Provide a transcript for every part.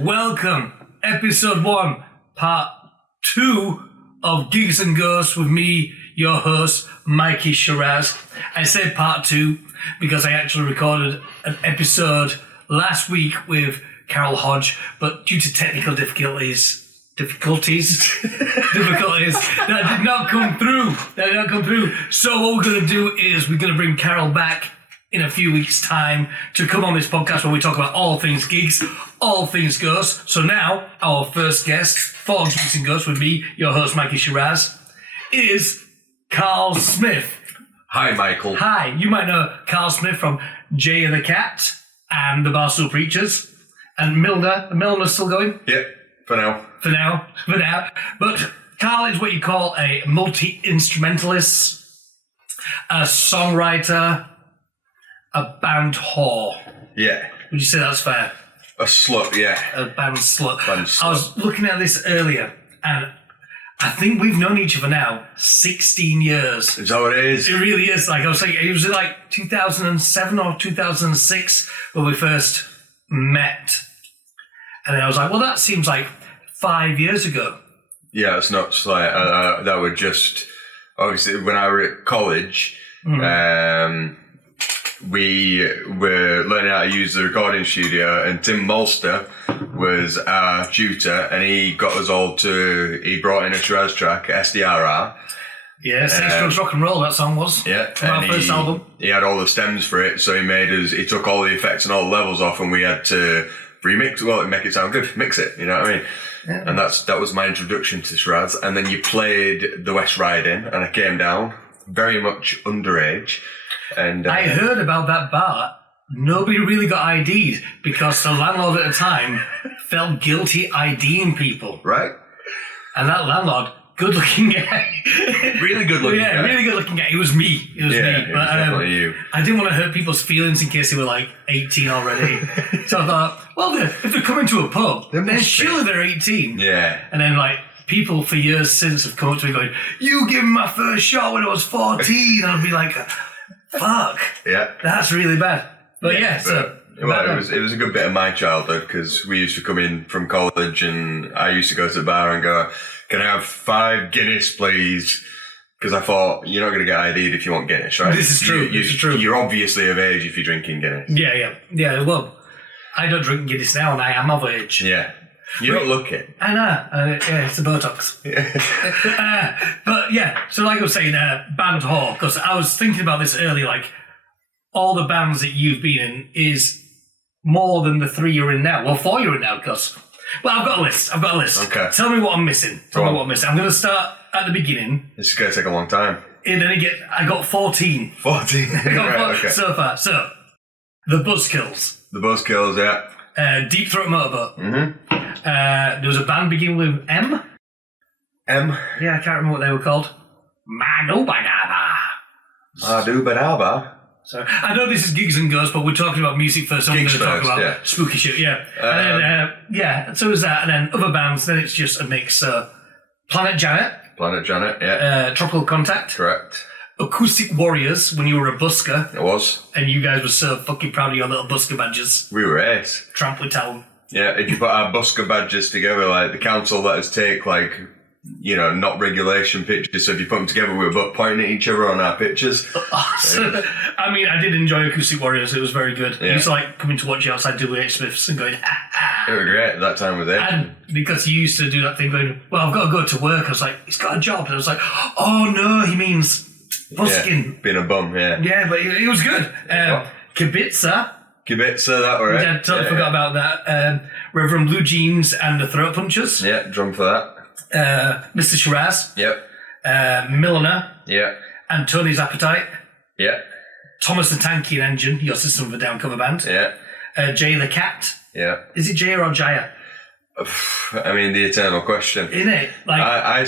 Welcome, episode 1, part 2 of Gigs and Ghosts with me, your host, Mikey Shiraz. I said part 2 because I actually recorded an episode last week with Carol Hodge, but due to technical difficulties, that did not come through. So what we're going to do is we're going to bring Carol back in a few weeks' time to come on this podcast where we talk about all things gigs, all things ghosts. So now, our first guest for Gigs and Ghosts with me, your host, Mikey Shiraz, is Karl Smith. Hi, Michael. Hi. You might know Karl Smith from Jaya The Cat and the Stool Preachers. And Milner's still going? Yep, for now. For now. But Karl is what you call a multi-instrumentalist, a songwriter, a band whore. Yeah. Would you say that's fair? A slut, yeah. A band slut. I was looking at this earlier, and I think we've known each other now 16 years. Is that what it is? It really is. Like I was saying, it was like 2007 or 2006 when we first met. And then I was like, well, that seems like 5 years ago. Yeah, it's nuts. Like, that would just... Obviously, when I were at college, we were learning how to use the recording studio, and Tim Molster was our tutor, and he got us all he brought in a Shiraz track, SDRR. Yeah, Sex, Drugs, Rock and Roll, that song was. Yeah. From our first album. He had all the stems for it, so he took all the effects and all the levels off, and we had to remix, make it sound good, mix it, you know what I mean? Yeah. And that was my introduction to Shiraz. And then you played the West Riding, and I came down, very much underage. And I heard about that bar. Nobody really got ID'd because the landlord at the time felt guilty IDing people. Right. And that landlord, good-looking guy. Really good-looking guy. Yeah, really good-looking guy. It was me. It was definitely you. I didn't want to hurt people's feelings in case they were like 18 already. So I thought, well, if they're coming to a pub, then surely they're 18. Yeah. And then people for years since have come up to me going, you gave me my first shot when I was 14. And I'd be like... Fuck. Yeah. That's really bad. But it was a good bit of my childhood because we used to come in from college and I used to go to the bar and go, can I have 5 Guinness, please? Because I thought, you're not going to get ID'd if you want Guinness, right? This is true. You're obviously of age if you're drinking Guinness. Yeah, well, I don't drink Guinness now and I am of age. Yeah. You're not looking. I know. Yeah, it's the Botox. But yeah, so like I was saying, band whore, because I was thinking about this earlier, all the bands that you've been in is more than the 3 you're in now. Well, 4 you're in now, because... Well, I've got a list. Okay. Tell me what I'm missing. I'm going to start at the beginning. This is going to take a long time. And then I got 14. 14? Okay. So far. So, the Buzzkills. The Buzzkills, yeah. Deep Throat Motorboat. Mm-hmm. There was a band beginning with M. M? Yeah, I can't remember what they were called. Madubadaba. So I know this is Gigs and Ghosts, but we're talking about music first, so we're going to talk about spooky shit, yeah. And then, so is that, and then other bands, then it's just a mix. Planet Janet, yeah. Tropical Contact. Correct. Acoustic Warriors, when you were a busker. It was. And you guys were so fucking proud of your little busker badges. We were ace. Tramp would tell them. Yeah, if you put our busker badges together, the council let us take, not regulation pictures, so if you put them together, we were both pointing at each other on our pictures. Awesome. I mean, I did enjoy Acoustic Warriors, it was very good. Yeah. I used to coming to watch you outside WH Smith's and going, It was great, that time was it. And because you used to do that thing going, well, I've got to go to work, I was like, he's got a job. And I was like, oh no, he means busking. Yeah, being a bum, yeah. Yeah, but it was good. Kibitza, that were it. I totally forgot about that. Reverend Blue Jeans and the Throat Punchers. Yeah, drum for that. Mr. Shiraz. Yep. Milliner. Yeah. And Tony's Appetite. Yeah. Thomas the Tanky and Engine, your System of a Down cover band. Yeah. Jaya The Cat. Yeah. Is it Jaya or Jaya? I mean, the eternal question. Isn't it? I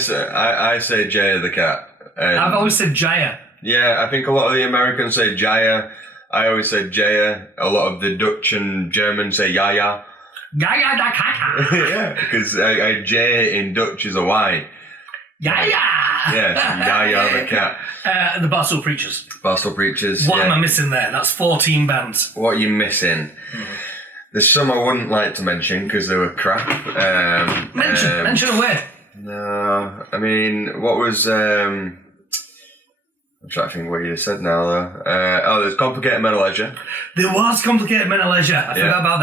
say Jaya the Cat. I've always said Jaya. Yeah, I think a lot of the Americans say Jaya. I always say Jaya. A lot of the Dutch and Germans say Yaya. Jaya The Cat. Yeah, because J in Dutch is a Y. Yaya. Yeah, Yaya the Cat. The Stool Preachers. Stool Preachers. What am I missing there? That's 14 bands. What are you missing? There's some I wouldn't like to mention because they were crap. Mention away. No, I mean, what was... I'm trying to think what you said now, though. There's Complicated Mental Leisure. There was Complicated Mental Leisure. I forgot about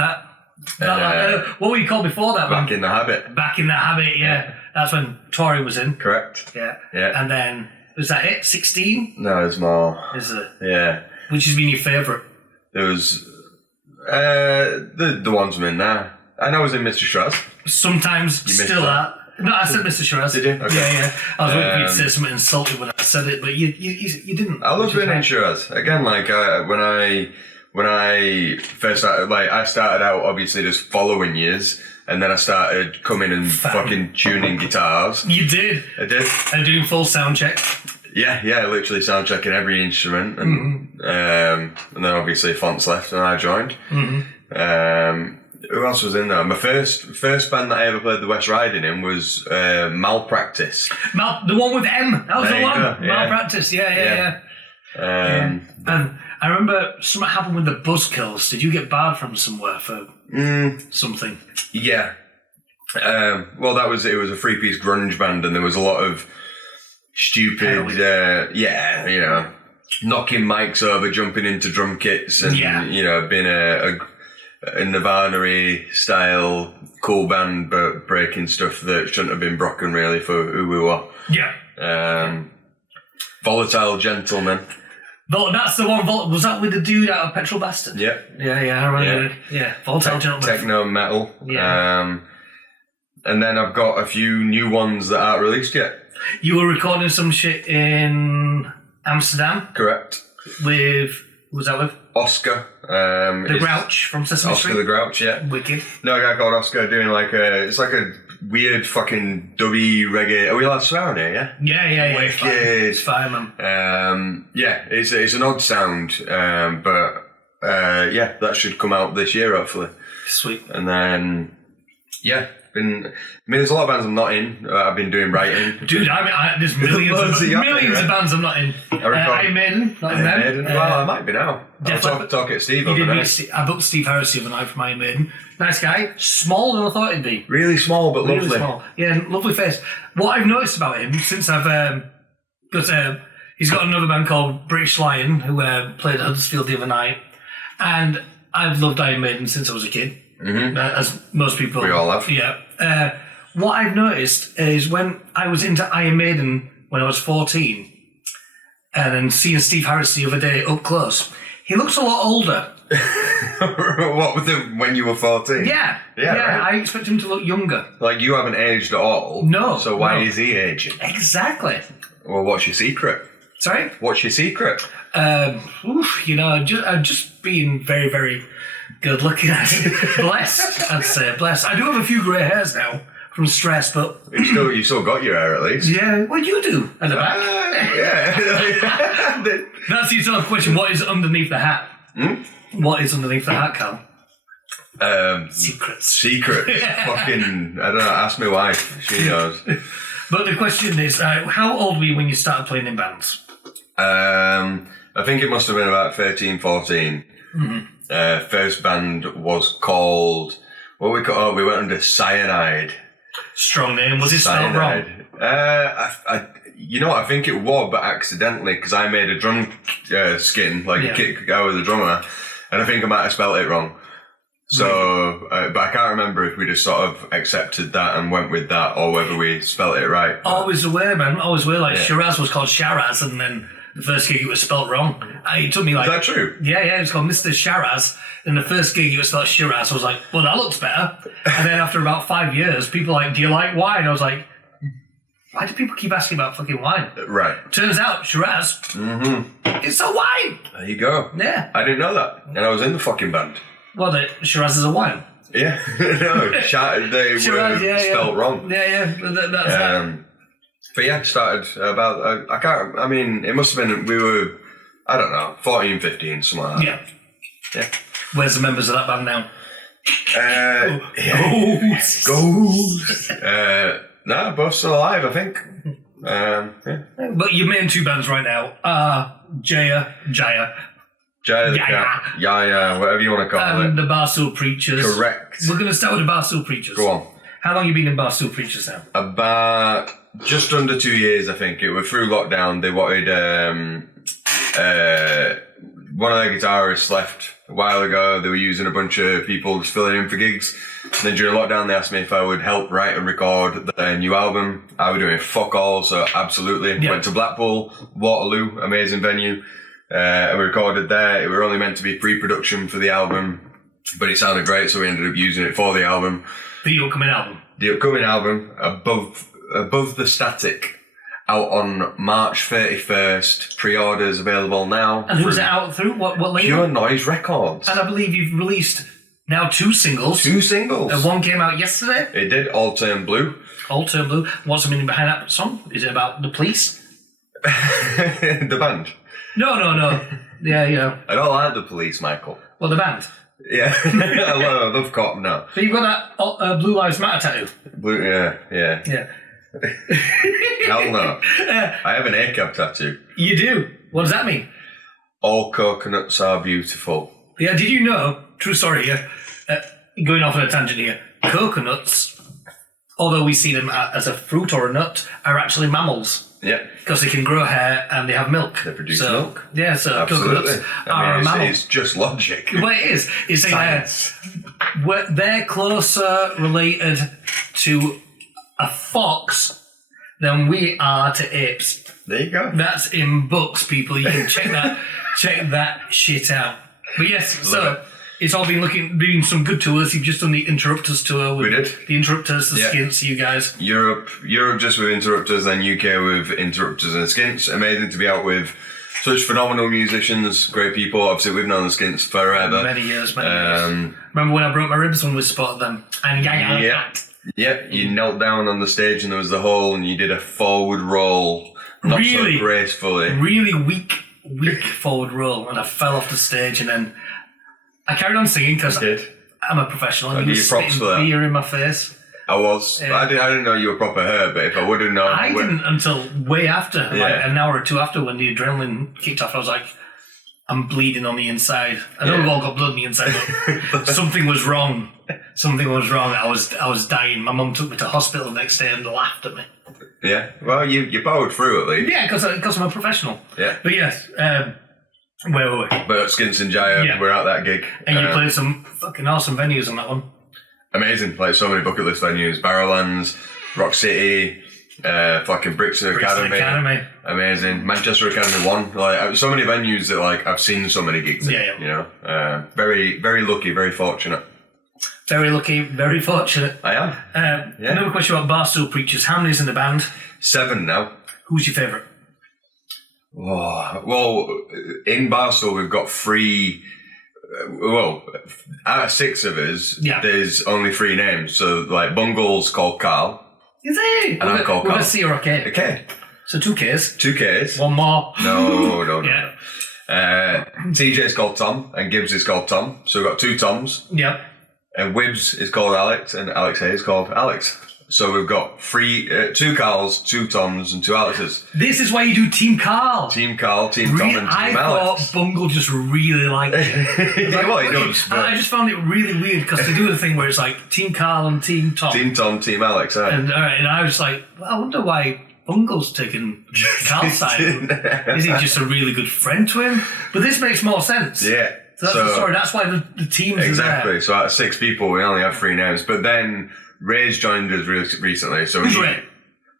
that. What were you called before that one? Back in the Habit. Back in the Habit, yeah. That's when Tori was in. Correct. Yeah. Yeah. And then, was that it? 16? No, there's more. Is it? Yeah. Which has been your favourite? There was... the ones I'm in now. I know I was in Mr. Shiraz. Sometimes You missed still that. are. No, I said Mr. Shiraz. Did you? Okay. Yeah. I was waiting for you to say something insulting when I said it, but you didn't. I love being in Shiraz. Again, like, when I first started, like, I started out obviously just following yous, and then I started coming and fucking tuning guitars. You did. I did. And doing full sound check. Yeah, literally sound checking every instrument, and and then obviously Fonts left and I joined. Who else was in there? My first band that I ever played the West Riding in was Malpractice. The one with M. That was There the you one. go, yeah. Malpractice. Yeah. And I remember something happened with the Buzzkills. Did you get barred from somewhere for something? Yeah. Well, it was a three-piece grunge band, and there was a lot of stupid, knocking mics over, jumping into drum kits, and being a Nirvana-y style cool band, but breaking stuff that shouldn't have been broken really for who we were. Yeah. Volatile Gentlemen. That's the one. Was that with the dude out of Petrol Bastard? Yeah. Yeah. I remember. Yeah. Volatile Gentlemen. Techno metal. Yeah. And then I've got a few new ones that aren't released yet. You were recording some shit in Amsterdam. Correct. Who was that with? Oscar. The Grouch from Sesame Street. Oscar the Grouch, yeah. Wicked. No, a guy called Oscar doing it's like a weird fucking dubby reggae. Are we allowed to swear on here, yeah? Yeah. Wicked. It's fine, man. It's an odd sound, but that should come out this year, hopefully. Sweet. And then, there's a lot of bands I'm not in. I've been doing writing. Dude, there's millions of bands I'm not in. Iron Maiden, not in them. Maiden. Well, I might be now. I'll talk at Steve over there. I booked Steve Harris the other night from Iron Maiden. Nice guy. Smaller than I thought he'd be. Really small, but Really lovely. small. Yeah, lovely face. What I've noticed about him since I've... he's got another band called British Lion, who played at Huddersfield the other night. And I've loved Iron Maiden since I was a kid. As most people... We all have. Yeah. What I've noticed is when I was into Iron Maiden when I was 14, and then seeing Steve Harris the other day up close, he looks a lot older. What with when you were 14? Yeah. Right. I expect him to look younger. Like, you haven't aged at all. No. So why is he aging? Exactly. Well, what's your secret? Sorry? What's your secret? I'm just being very, very good looking at it. Blessed, I'd say. Blessed. I do have a few grey hairs now from stress, but... You still got your hair, at least. Yeah, what do you do at the back? Yeah. That's the sort of question. What is underneath the hat? What is underneath the hat, Cal? Secrets. Fucking, I don't know, ask my wife. She knows. But the question is, how old were you when you started playing in bands? I think it must have been about 13, 14. First band was called... What we call? We went under Cyanide. Strong name. Was it spelled wrong? I think it was, but accidentally, because I made a drum skin, a kick guy with a drummer, and I think I might have spelled it wrong. So, but I can't remember if we just sort of accepted that and went with that, or whether we spelled it right. Always aware, man. Always aware. Like Shiraz was called Shiraz, and then the first gig it was spelled wrong. It took me like... Is that true? Yeah, it was called Mr. Shiraz. And the first gig it was spelled Shiraz. I was like, well, that looks better. And then after about 5 years, people were like, do you like wine? I was like, why do people keep asking about fucking wine? Right. Turns out, Shiraz, it's a wine. There you go. Yeah. I didn't know that. And I was in the fucking band. Well, Shiraz is a wine. Yeah. No, they Shiraz, were spelled wrong. Yeah. That's that. But yeah, started about, it must have been, we were, I don't know, 14, 15, something like that. Yeah. Where's the members of that band now? Ghost. No, both still alive, I think. But your main two bands right now are Jaya. Jaya The Yaya. Cat. Yaya, whatever you want to call And it. the Barstool Preachers. Correct. We're going to start with the Barstool Preachers. Go on. How long have you been in Barstool Preachers now? About just under 2 years, I think. It was through lockdown. They wanted one of their guitarists left a while ago. They were using a bunch of people just filling in for gigs. And then during lockdown, they asked me if I would help write and record their new album. I was doing fuck all, so absolutely. Yeah. Went to Blackpool, Waterloo, amazing venue. And we recorded there. It were only meant to be pre-production for the album, but it sounded great, so we ended up using it for the album. The upcoming album. The upcoming album, Above the Static, out on March 31st. Pre-orders available now. And who's it out through? What label? Pure Noise Records. And I believe you've released now 2 singles. 2 singles. One came out yesterday. It did, All Turn Blue. All Turn Blue. What's the meaning behind that song? Is it about the police? The band. No. Yeah, you know. I don't like the police, Michael. Well, the band. Yeah, I love Cotton now. But you've got that Blue Lives Matter tattoo. Blue, yeah. Yeah. Hell no. I have an ACAB tattoo. You do? What does that mean? All coconuts are beautiful. Yeah, did you know, true story here, going off on a tangent here, coconuts, although we see them as a fruit or a nut, are actually mammals. Yeah. Because they can grow hair and they have milk. They produce milk. Yeah, so Absolutely. coconuts are a mammal. It's just logic. Well, it is. It's Science. they're closer related to a fox than we are to apes. There you go. That's in books, people. You can check that shit out. But yes, so it's all been doing some good tours. You've just done the Interrupters tour with We did. the Interrupters, the Skints, you guys. Europe just with Interrupters, then UK with Interrupters and Skints. Amazing to be out with such phenomenal musicians, great people. Obviously, we've known the Skints forever. Many years. Remember when I broke my ribs when we spotted them? And Jaya The Cat. Yeah, you knelt down on the stage and there was the hole and you did a forward roll. Not Really? so gracefully. Really weak forward roll, and I fell off the stage, and then I carried on singing because I'm a professional, and I he give was you props spitting for that. beer in my face. I was. Yeah. I didn't know you were proper hurt, but if I would have known... I didn't until way after, like Yeah. an hour or two after, when the adrenaline kicked off. I was like, I'm bleeding on the inside. I know we've all got blood on the inside, but something was wrong. Something was wrong. I was dying. My mum took me to hospital the next day and laughed at me. Yeah, well, you powered through at least. Yeah, because I'm a professional. Yeah. But yes, where were we? But Skints and Jaya, we're at that gig. And you played some fucking awesome venues on that one. Amazing, like so many bucket list venues. Barrowlands, Rock City, fucking Brixton Academy. Amazing. Manchester Academy 1. Like, so many venues that like I've seen so many gigs in, you know. Very, very lucky, very fortunate. Very lucky, very fortunate. I am. Another question about Barstool Preachers. How many's in the band? 7 now. Who's your favourite? Oh, well, in Barstool we've got 3. Well, out of 6 of us, there's only 3 names. So, like, Bungle's called Karl. Is he? And I'm called Karl. With a C or a K? A K. So 2 Ks. 2 Ks. One more. No. Yeah. TJ's called Tom, and Gibbs is called Tom. So we've got 2 Toms. Yep. And Wibbs is called Alex, and Alex Hayes is called Alex. So we've got 2 Karls, 2 Toms, and 2 Alexes. This is why you do Team Karl. Team Karl, Team Tom, and Team I Alex. thought Bungle just really liked it. Well, he does. I just found it really weird because they do the thing where it's like Team Karl and Team Tom. Team Tom, Team Alex, And I was like, well, I wonder why Bungle's taking Karl's side. Is he just a really good friend to him? But this makes more sense. Yeah. So that's the story. That's why the teams exactly. are there. So out of 6 people, we only have 3 names. But then Ray's joined us recently. So Who's Ray?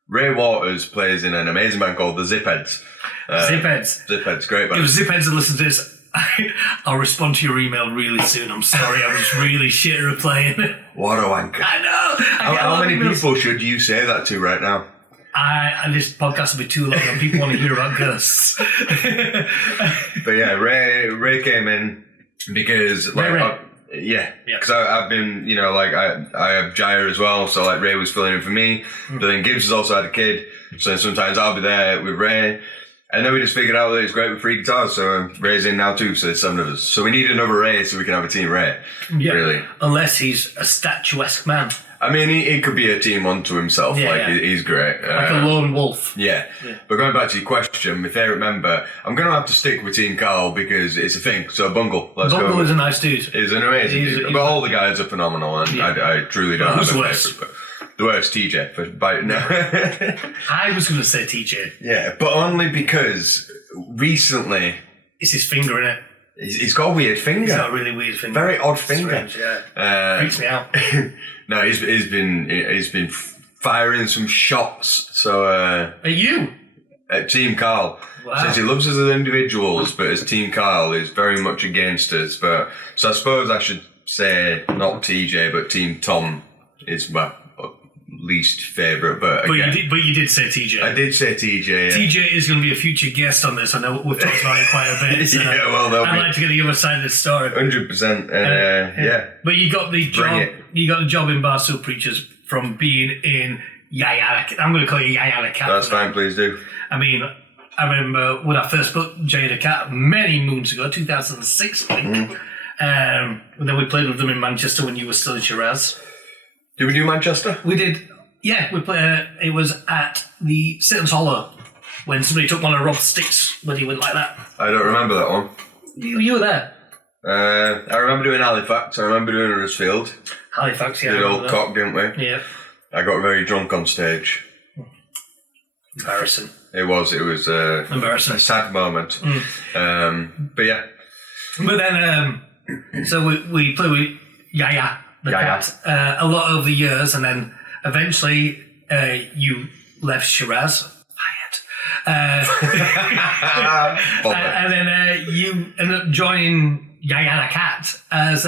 Ray Waters plays in an amazing band called the Zipheads. Zipheads. Zipheads, great band. If Zipheads are listening to this, I'll respond to your email really soon. I'm sorry, I was really shit at replying. What a wanker. I know. How many people should you say that to right now? This podcast will be too long and people want to hear about ghosts. But yeah, Ray came in because like because I've been, you know, like I have Jaya as well, so like Ray was filling in for me, but then Gibbs has also had a kid, so sometimes I'll be there with Ray, and then we just figured out that it's great with 3 guitars, so Ray's in now too, so there's 7 of us, so we need another Ray so we can have a team Ray. Yeah, really, unless he's a statuesque man. I mean, he could be a team unto himself. He's great. Like a lone wolf. Yeah. But going back to your question, my favourite member, I'm going to have to stick with Team Karl because it's a thing. So Bungle, let's go. Bungle is a nice dude. He's an amazing dude. But all the guys are phenomenal, and I truly don't have a favourite. The worst, TJ. For biting now. I was going to say TJ. Yeah, but only because recently... It's his finger in it. He's got a weird finger. He's got a really weird finger. Very odd finger. Strange, yeah. Freaks me out. No, he's been firing some shots. So At you? At Team Karl. Wow. Says he loves us as individuals, but as Team Karl is very much against us. But so I suppose I should say not TJ, but Team Tom is my least favourite. But you did say TJ. I did say TJ. Yeah. TJ is going to be a future guest on this. I know we've talked about it quite a bit. So I'd like to get the other side of the story. 100%. Yeah. But you got the job. You got the job in Stool Preachers from being in Jaya The Cat. I'm going to call you Jaya The Cat. That's fine. Please do. I mean, I remember when I first booked Jaya The Cat many moons ago, 2006, I think. And then we played with them in Manchester when you were still in Shiraz. Did we do Manchester? We did. Yeah, we played. It was at the Satan's Hollow when somebody took one of Rob's sticks when he went like that. I don't remember that one. You were there. I remember doing Halifax. I remember doing Huddersfield. Halifax, yeah. Did Old Cock, didn't we? Yeah. I got very drunk on stage. Embarrassing. It was embarrassing. A sad moment. But yeah. But then, so we played with Jaya The Cat a lot over the years, and then eventually you left Shiraz. Fired. And then you ended up joining Jaya The Cat as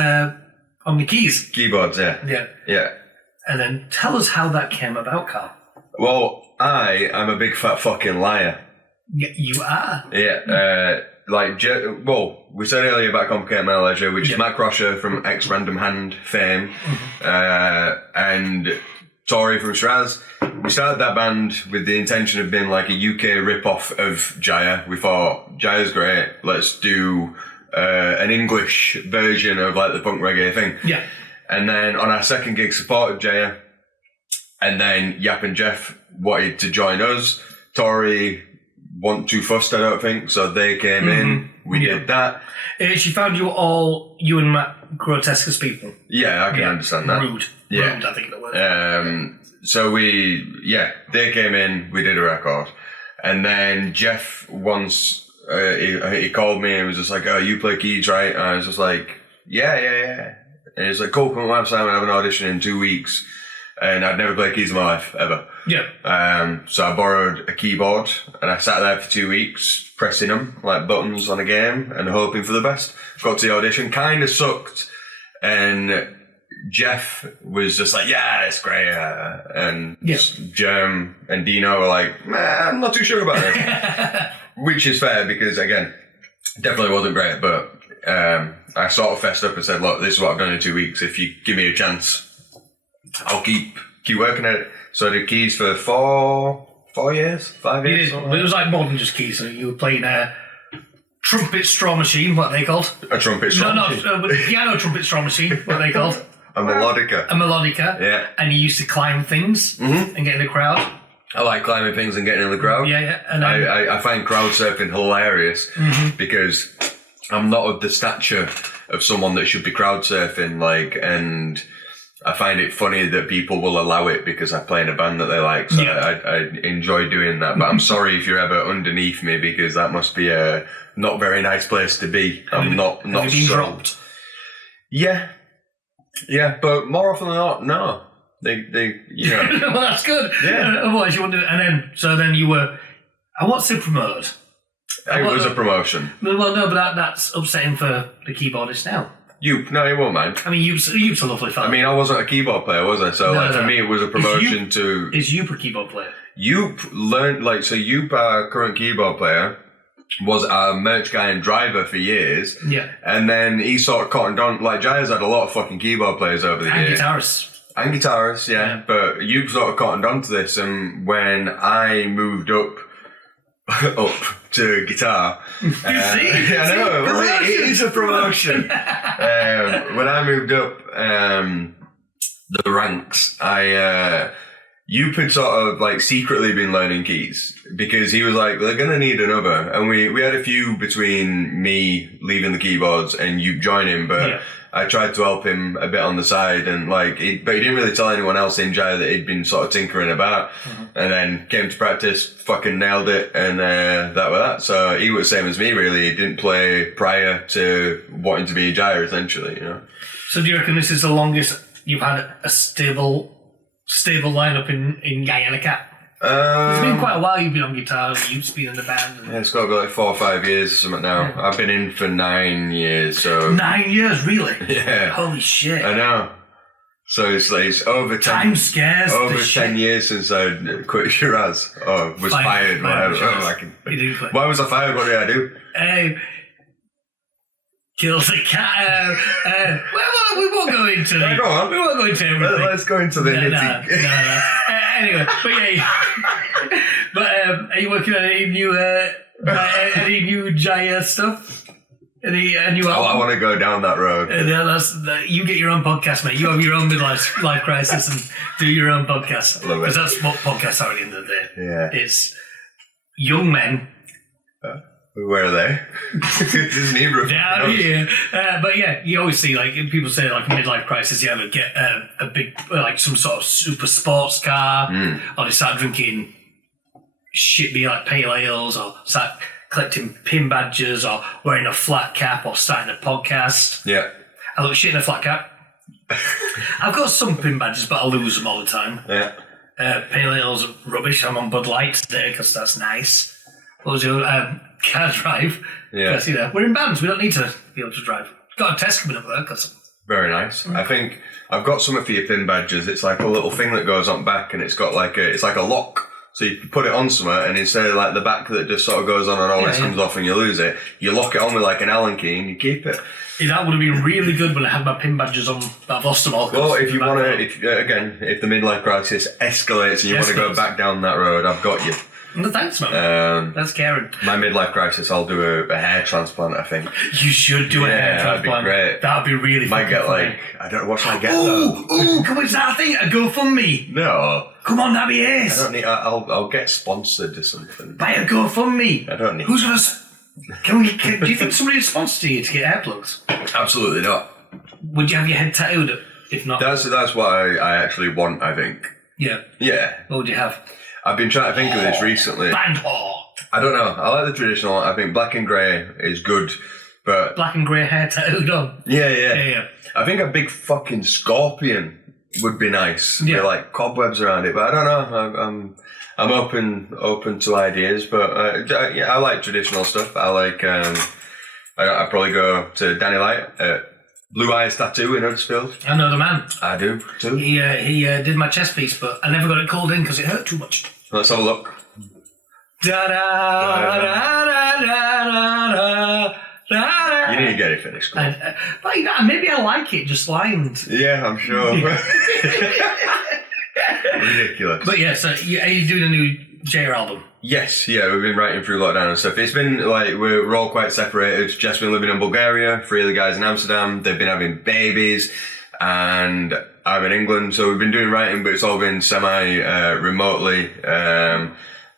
on the keys. Keyboards, yeah. Yeah. And then tell us how that came about, Karl. Well, I am a big fat fucking liar. Yeah, you are. Yeah. We said earlier about Complicated My Leisure, which is Matt Crosher from X Random Hand fame, and Tori from Shiraz. We started that band with the intention of being like a UK rip-off of Jaya. We thought, Jaya's great, let's do an English version of like the punk reggae thing. Yeah. And then on our second gig, supported Jaya, and then Yap and Jeff wanted to join us. Tori wasn't too fussed, I don't think, so they came in. We did that. She found you and Matt grotesque as people. Yeah, I can understand that. Rude. Yeah. Rude, I think that was. So they came in, we did a record. And then Jeff once, he called me and was just like, oh, you play keys, right? And I was just like, yeah. And he was like, cool, come on my website, I have an audition in 2 weeks. And I'd never played keys in my life, ever. Yeah. So I borrowed a keyboard and I sat there for 2 weeks, pressing them like buttons on a game and hoping for the best. Got to the audition, kind of sucked. And Jeff was just like, yeah, it's great. And Germ and Dino were like, I'm not too sure about it. Which is fair because, again, definitely wasn't great. But I sort of fessed up and said, look, this is what I've done in 2 weeks. If you give me a chance, I'll keep working at it. So I did keys for 5 years. But it was like more than just keys. So you were playing a trumpet straw machine, what are they called? A trumpet straw machine? No, piano trumpet straw machine, what are they called? A melodica. A melodica. Yeah. And you used to climb things and get in the crowd. I like climbing things and getting in the crowd. Yeah. And then, I find crowd surfing hilarious because I'm not of the stature of someone that should be crowd surfing, and I find it funny that people will allow it because I play in a band that they like. So I enjoy doing that. But I'm sorry if you're ever underneath me because that must be a not very nice place to be. Have you been dropped? Yeah, but more often than not, no. They Well, that's good. Yeah. Otherwise, you wouldn't do it. So then you were. I want to promote. It was a promotion. Well, no, but that's upsetting for the keyboardist now. You won't mind. I mean, You's a lovely fellow. I mean, I wasn't a keyboard player, was I? So, for me, it was a promotion to... Is Yoop a keyboard player? Yoop learned, Yoop, our current keyboard player, was our merch guy and driver for years. Yeah. And then he sort of cottoned on, Jaya's had a lot of fucking keyboard players over the years. And guitarists, yeah. But Yoop sort of cottoned on to this, and when I moved up to guitar. I know, it is a promotion. When I moved up, the ranks, Youp had sort of like secretly been learning keys because he was like, they're going to need another. And we had a few between me leaving the keyboards and Youp joining, but I tried to help him a bit on the side and but he didn't really tell anyone else in Jaya that he'd been sort of tinkering about. And then came to practice, fucking nailed it, and that was that. So he was the same as me, really. He didn't play prior to wanting to be in Jaya, essentially, you know. So do you reckon this is the longest you've had a stable lineup in Jaya The Cat? It's been quite a while you've been on guitar, you've been in the band. Yeah, it's got to be like 4 or 5 years or something now. Yeah. I've been in for 9 years, so... 9 years, really? Yeah. Holy shit. I know. So it's like, it's over 10... Time scares over the 10 shit. years since I quit Shiraz. Or was fired, whatever. Why was I fired? What did I do? Killed the cat. Well, we won't go into it. Go on. We won't go into everything. Let's go into the nitty. No. Anyway, but are you working on any new Jaya stuff? Any new album? I want to go down that road. You get your own podcast, mate. You have your own midlife life crisis and do your own podcast. Love it. Because that's what podcasts are at the end of the day. Yeah. It's young men. Where are they? Disney down here. But yeah, you always see, like, people say, like, midlife crisis, you ever get a big, like, some sort of super sports car, or they start drinking shit beer like pale ales, or start collecting pin badges, or wearing a flat cap, or starting a podcast. Yeah. I look shit in a flat cap. I've got some pin badges, but I lose them all the time. Yeah. Pale ales are rubbish. I'm on Bud Light today because that's nice. What was your car drive? Yeah. We're in bands. We don't need to be able to drive. Got a test coming up there. Very nice. I think I've got some for your pin badges. It's like a little thing that goes on back, and it's got like it's like a lock. So you put it on somewhere, and instead of like the back that just sort of goes on and always comes off and you lose it, you lock it on with like an Allen key and you keep it. Yeah, that would have been really good when I had my pin badges on, but I've lost them all. Well, if you want to, if the midlife crisis escalates and you want to go back down that road, I've got you. No, thanks, man. That's caring. My midlife crisis, I'll do a hair transplant, I think. You should do a hair transplant. That'd be great. That'd be really Might get funny. I don't know, what should I get though? Ooh, come on, is that a thing? A GoFundMe? No. Come on, that'd be ace. I don't need, I'll get sponsored or something. Buy a GoFundMe. I don't need. Who's gonna, do you think somebody would sponsor you to get hair plugs? Absolutely not. Would you have your head tattooed if not? That's what I actually want, I think. Yeah. Yeah. What would you have? I've been trying to think of this recently. Band hall. I don't know. I like the traditional. I think black and grey is good, but black and grey hair tattooed on. Yeah. I think a big fucking scorpion would be nice. Yeah. With like cobwebs around it, but I don't know. I'm open to ideas, but I like traditional stuff. I like. I'd probably go to Danny Light at Blue Eyes Tattoo in Huddersfield. I know the man. I do too. He did my chest piece, but I never got it called in because it hurt too much. Let's have a look. Da da da da da. You need to get it finished. But maybe I like it just lined. Yeah, I'm sure. Ridiculous. But yeah, so are you doing a new Jaya album? Yes, yeah, we've been writing through lockdown and stuff. It's been like, we're all quite separated. Jeff's been living in Bulgaria, 3 of the guys in Amsterdam. They've been having babies, and I'm in England, so we've been doing writing, but it's all been remotely.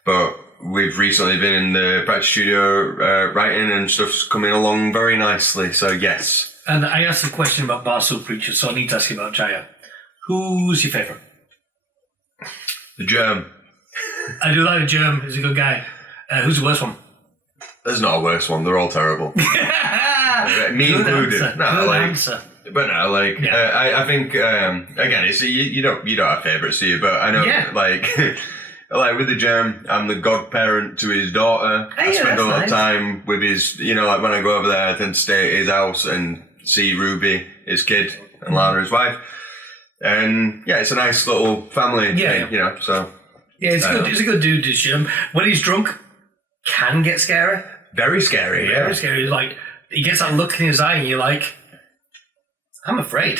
But we've recently been in the practice studio writing, and stuff's coming along very nicely, so yes. And I asked a question about Stool Preachers, so I need to ask you about Jaya. Who's your favourite? The Germ. I do like the Germ. He's a good guy. Who's the worst one? There's not a worse one. They're all terrible. Me included. Answer. But no, like I think again, it's you don't have favourites, do you? But I know, like with the Germ, I'm the godparent to his daughter. I spend a lot of time with his. Like when I go over there, I tend to stay at his house and see Ruby, his kid, and Lana, his wife. And yeah, it's a nice little family thing, so. Yeah, it's good. He's a good dude, this Jim. When he's drunk, can get scary. Very scary, yeah. Very scary. Like, he gets that look in his eye and you're like, I'm afraid.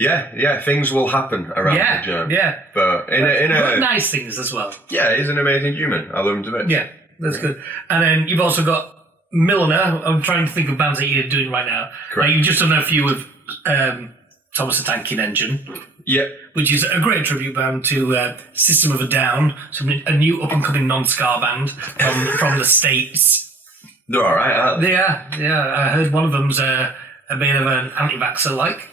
Yeah, things will happen around the Jim. Yeah. But in a nice things as well. Yeah, he's an amazing human. I love him to bits. Yeah, that's good. And then you've also got Milliner. I'm trying to think of bands that you're doing right now. Correct. You've just done a few with Thomas the Tank Engine. Yep. Which is a great tribute band to System of a Down, a new up-and-coming non-ska band from the States. They're all right, aren't they? Yeah. I heard one of them's a bit of an anti-vaxxer, like.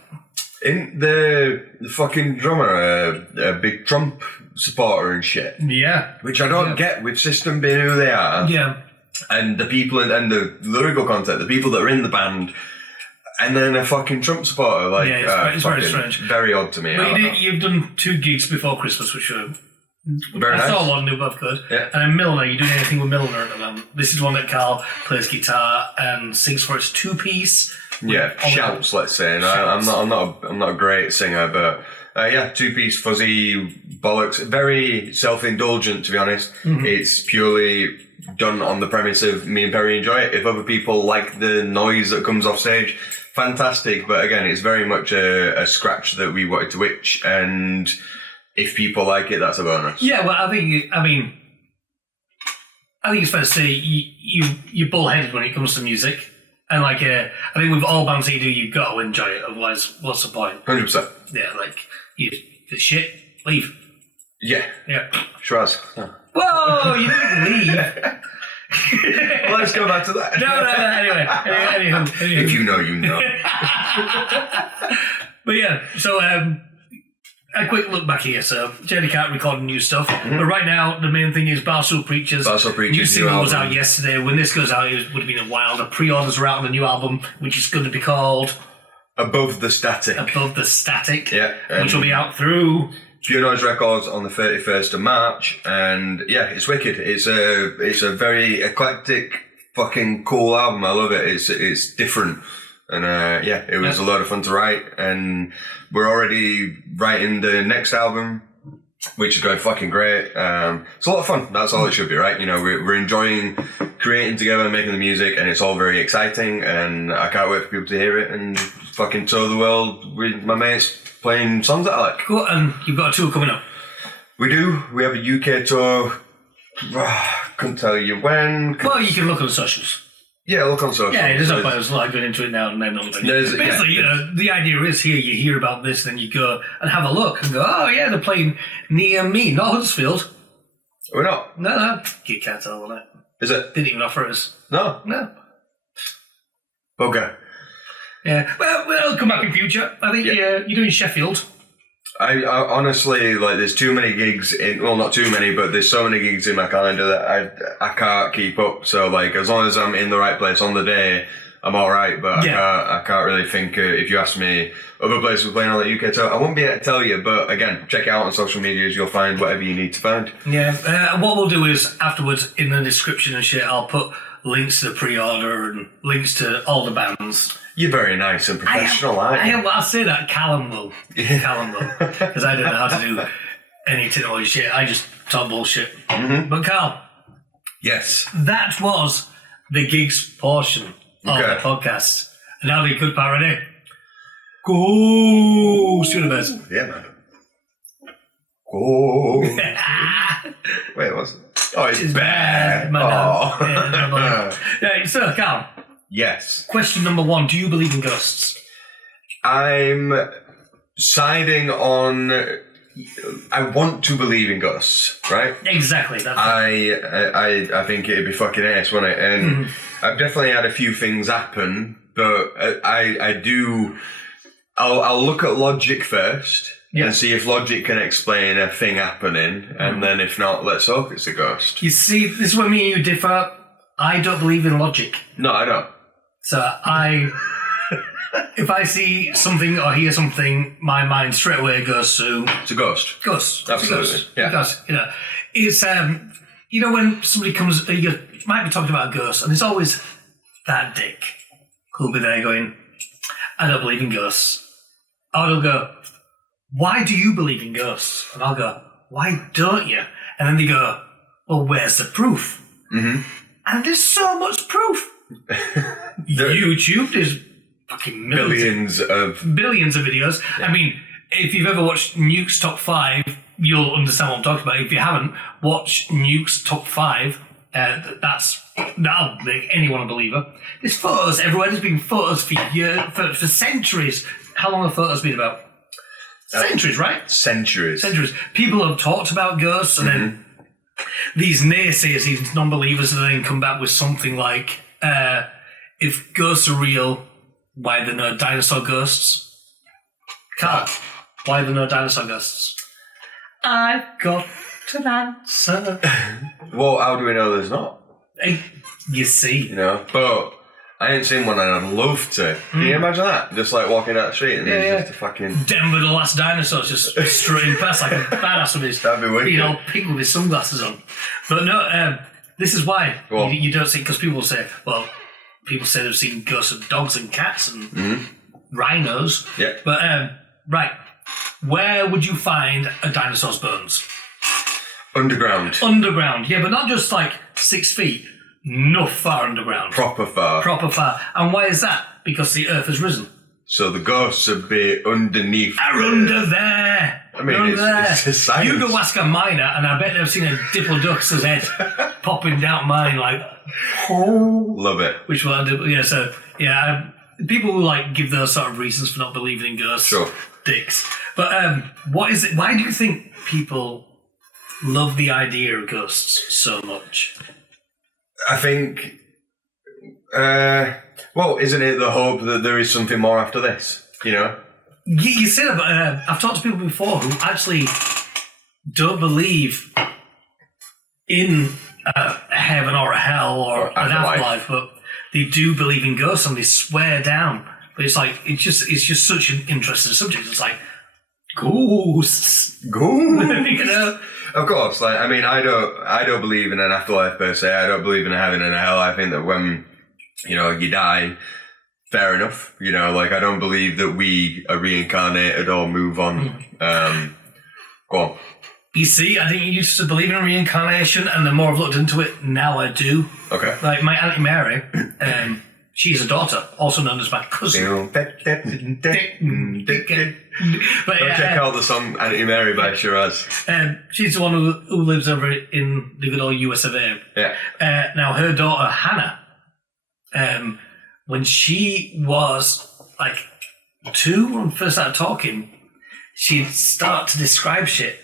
Isn't the fucking drummer a big Trump supporter and shit? Yeah. Which I don't get with System being who they are. Yeah. And the people and the lyrical content, the people that are in the band, and then a fucking Trump supporter. Like, it's very strange. Very odd to me. But you've done 2 gigs before Christmas, which were... Very nice. I saw one, knew both good. Yeah. And then Milner, you're doing anything with Milner at the moment. This is one that Karl plays guitar and sings for its 2-piece. Yeah, shouts, let's say. No, I'm not a great singer, but 2-piece fuzzy bollocks. Very self-indulgent, to be honest. Mm-hmm. It's purely done on the premise of me and Perry enjoy it. If other people like the noise that comes off stage, fantastic. But again, it's very much a scratch that we wanted to itch, and if people like it, that's a bonus. Yeah, well, I think it's fair to say you're bullheaded when it comes to music. And I think with all bands that you do, you've got to enjoy it. Otherwise, what's the point? 100%. Yeah, the shit, leave. Yeah. Shiraz. Oh. Whoa, you didn't leave. Well, let's go back to that. No, anyway. If you know, you know. But yeah, so a quick look back here. So, Jaya The Cat recording new stuff. Mm-hmm. But right now, the main thing is Stool Preachers. New single was out yesterday. When this goes out, it would have been a while. The pre-orders are out on the new album, which is going to be called... Above the Static. Yeah. Which will be out through... Pure Noise Records on the 31st of March. And yeah, it's wicked. It's a very eclectic, fucking cool album. I love it. It's different. And it was a lot of fun to write, and we're already writing the next album, which is going fucking great. It's a lot of fun. That's all it should be, right? You know, we're enjoying creating together and making the music, and it's all very exciting, and I can't wait for people to hear it and fucking tour the world with my mates playing songs that I like. Cool, and you've got a tour coming up. We do. We have a UK tour. Couldn't tell you when. Well, you can look on the socials. Yeah, look on social. Yeah, there's no point us going into it now and then. Basically, the idea is here, you hear about this, then you go and have a look and go, oh yeah, they're playing near me, not Huddersfield. We're not? No. You can't tell on it. Is it? Didn't even offer us. No. Okay. Yeah, well, it'll come back in future. I think you're doing Sheffield. I honestly, there's too many gigs not too many, but there's so many gigs in my calendar that I can't keep up. So, as long as I'm in the right place on the day, I'm alright, but I can't really think, if you ask me, other places we're playing on the UK tour, I won't be able to tell you, but again, check it out on social medias, you'll find whatever you need to find. Yeah, what we'll do is, afterwards, in the description and shit, I'll put links to the pre-order and links to all the bands. You're very nice and professional, aren't you? I'll say that Callum will. Callum will. Because I don't know how to do any technology shit. I just talk bullshit. Mm-hmm. But Karl. Yes. That was the gigs portion of the podcast. And now the good part of it. Go Universe. Yeah, man. Go. Wait, what's it? Oh, it's bad. Yeah, so, Karl. Yes. Question number 1. Do you believe in ghosts? I'm siding on... I want to believe in ghosts, right? Exactly. I think it'd be fucking ace, wouldn't it? And I've definitely had a few things happen, but I do... I'll look at logic first and see if logic can explain a thing happening, and then if not, let's hope it's a ghost. You see, this is where me and you differ. I don't believe in logic. No, I don't. So if I see something or hear something, my mind straight away goes to... It's a ghost. Ghost. Absolutely. Yeah. Because, it's, when somebody comes, you might be talking about a ghost, and there's always that dick who'll be there going, I don't believe in ghosts. Or they'll go, why do you believe in ghosts? And I'll go, why don't you? And then they go, well, where's the proof? Mm-hmm. And there's so much proof. YouTube, there's fucking billions of videos. Yeah. I mean, if you've ever watched Nuke's Top 5, you'll understand what I'm talking about. If you haven't, watch Nuke's Top 5. That'll make anyone a believer. There's photos everywhere. There's been photos for years, for centuries. how long have photos been about? Centuries, right? Centuries. People have talked about ghosts, and then these naysayers, these non-believers, and then come back with something like, if ghosts are real, why are there no dinosaur ghosts? Carl, why are there no dinosaur ghosts? I've got an answer. Well, how do we know there's not? You see. You know, but I ain't seen one and I'd love to. Can you imagine that? Just like walking down the street and there's just a fucking... Denver the last dinosaurs just strutting past like a badass with his, That'd be wicked. you know, pig with his sunglasses on. But no, this is why you don't see, because people say, well, people say they've seen ghosts of dogs and cats and rhinos. Yeah. But, right, where would you find a dinosaur's bones? Underground. Underground, yeah, but not just like 6 feet. No far underground. Proper far. And why is that? Because the earth has risen. So the ghosts would be underneath. Are under there. I mean, it's just science. You go ask a miner, and I bet they've seen a Diplodocus head popping down mine like. Love it. Which one? Yeah. So yeah, people who like give those sort of reasons for not believing in ghosts. Sure. Dicks. But what is it? Why do you think people love the idea of ghosts so much? I think, well, isn't it the hope that there is something more after this, you know? You say that, but I've talked to people before who actually don't believe in a heaven or a hell or an afterlife, but they do believe in ghosts and they swear down. But it's like, it's just such an interesting subject. It's like, ghosts. You know? Of course, like I mean, I don't believe in an afterlife per se. I don't believe in a heaven and a hell. I think that when you die, fair enough. You know, like I don't believe that we are reincarnated or move on. Go on. You see, I think you used to believe in reincarnation, and the more I've looked into it, now I do. Okay. Like my Auntie Mary, she's a daughter, also known as my cousin. But check out the song Auntie Mary by Shiraz. She's the one who lives over in the good old US of A. Yeah. Now, her daughter, Hannah, when she was like 2, when we first started talking, she'd start to describe shit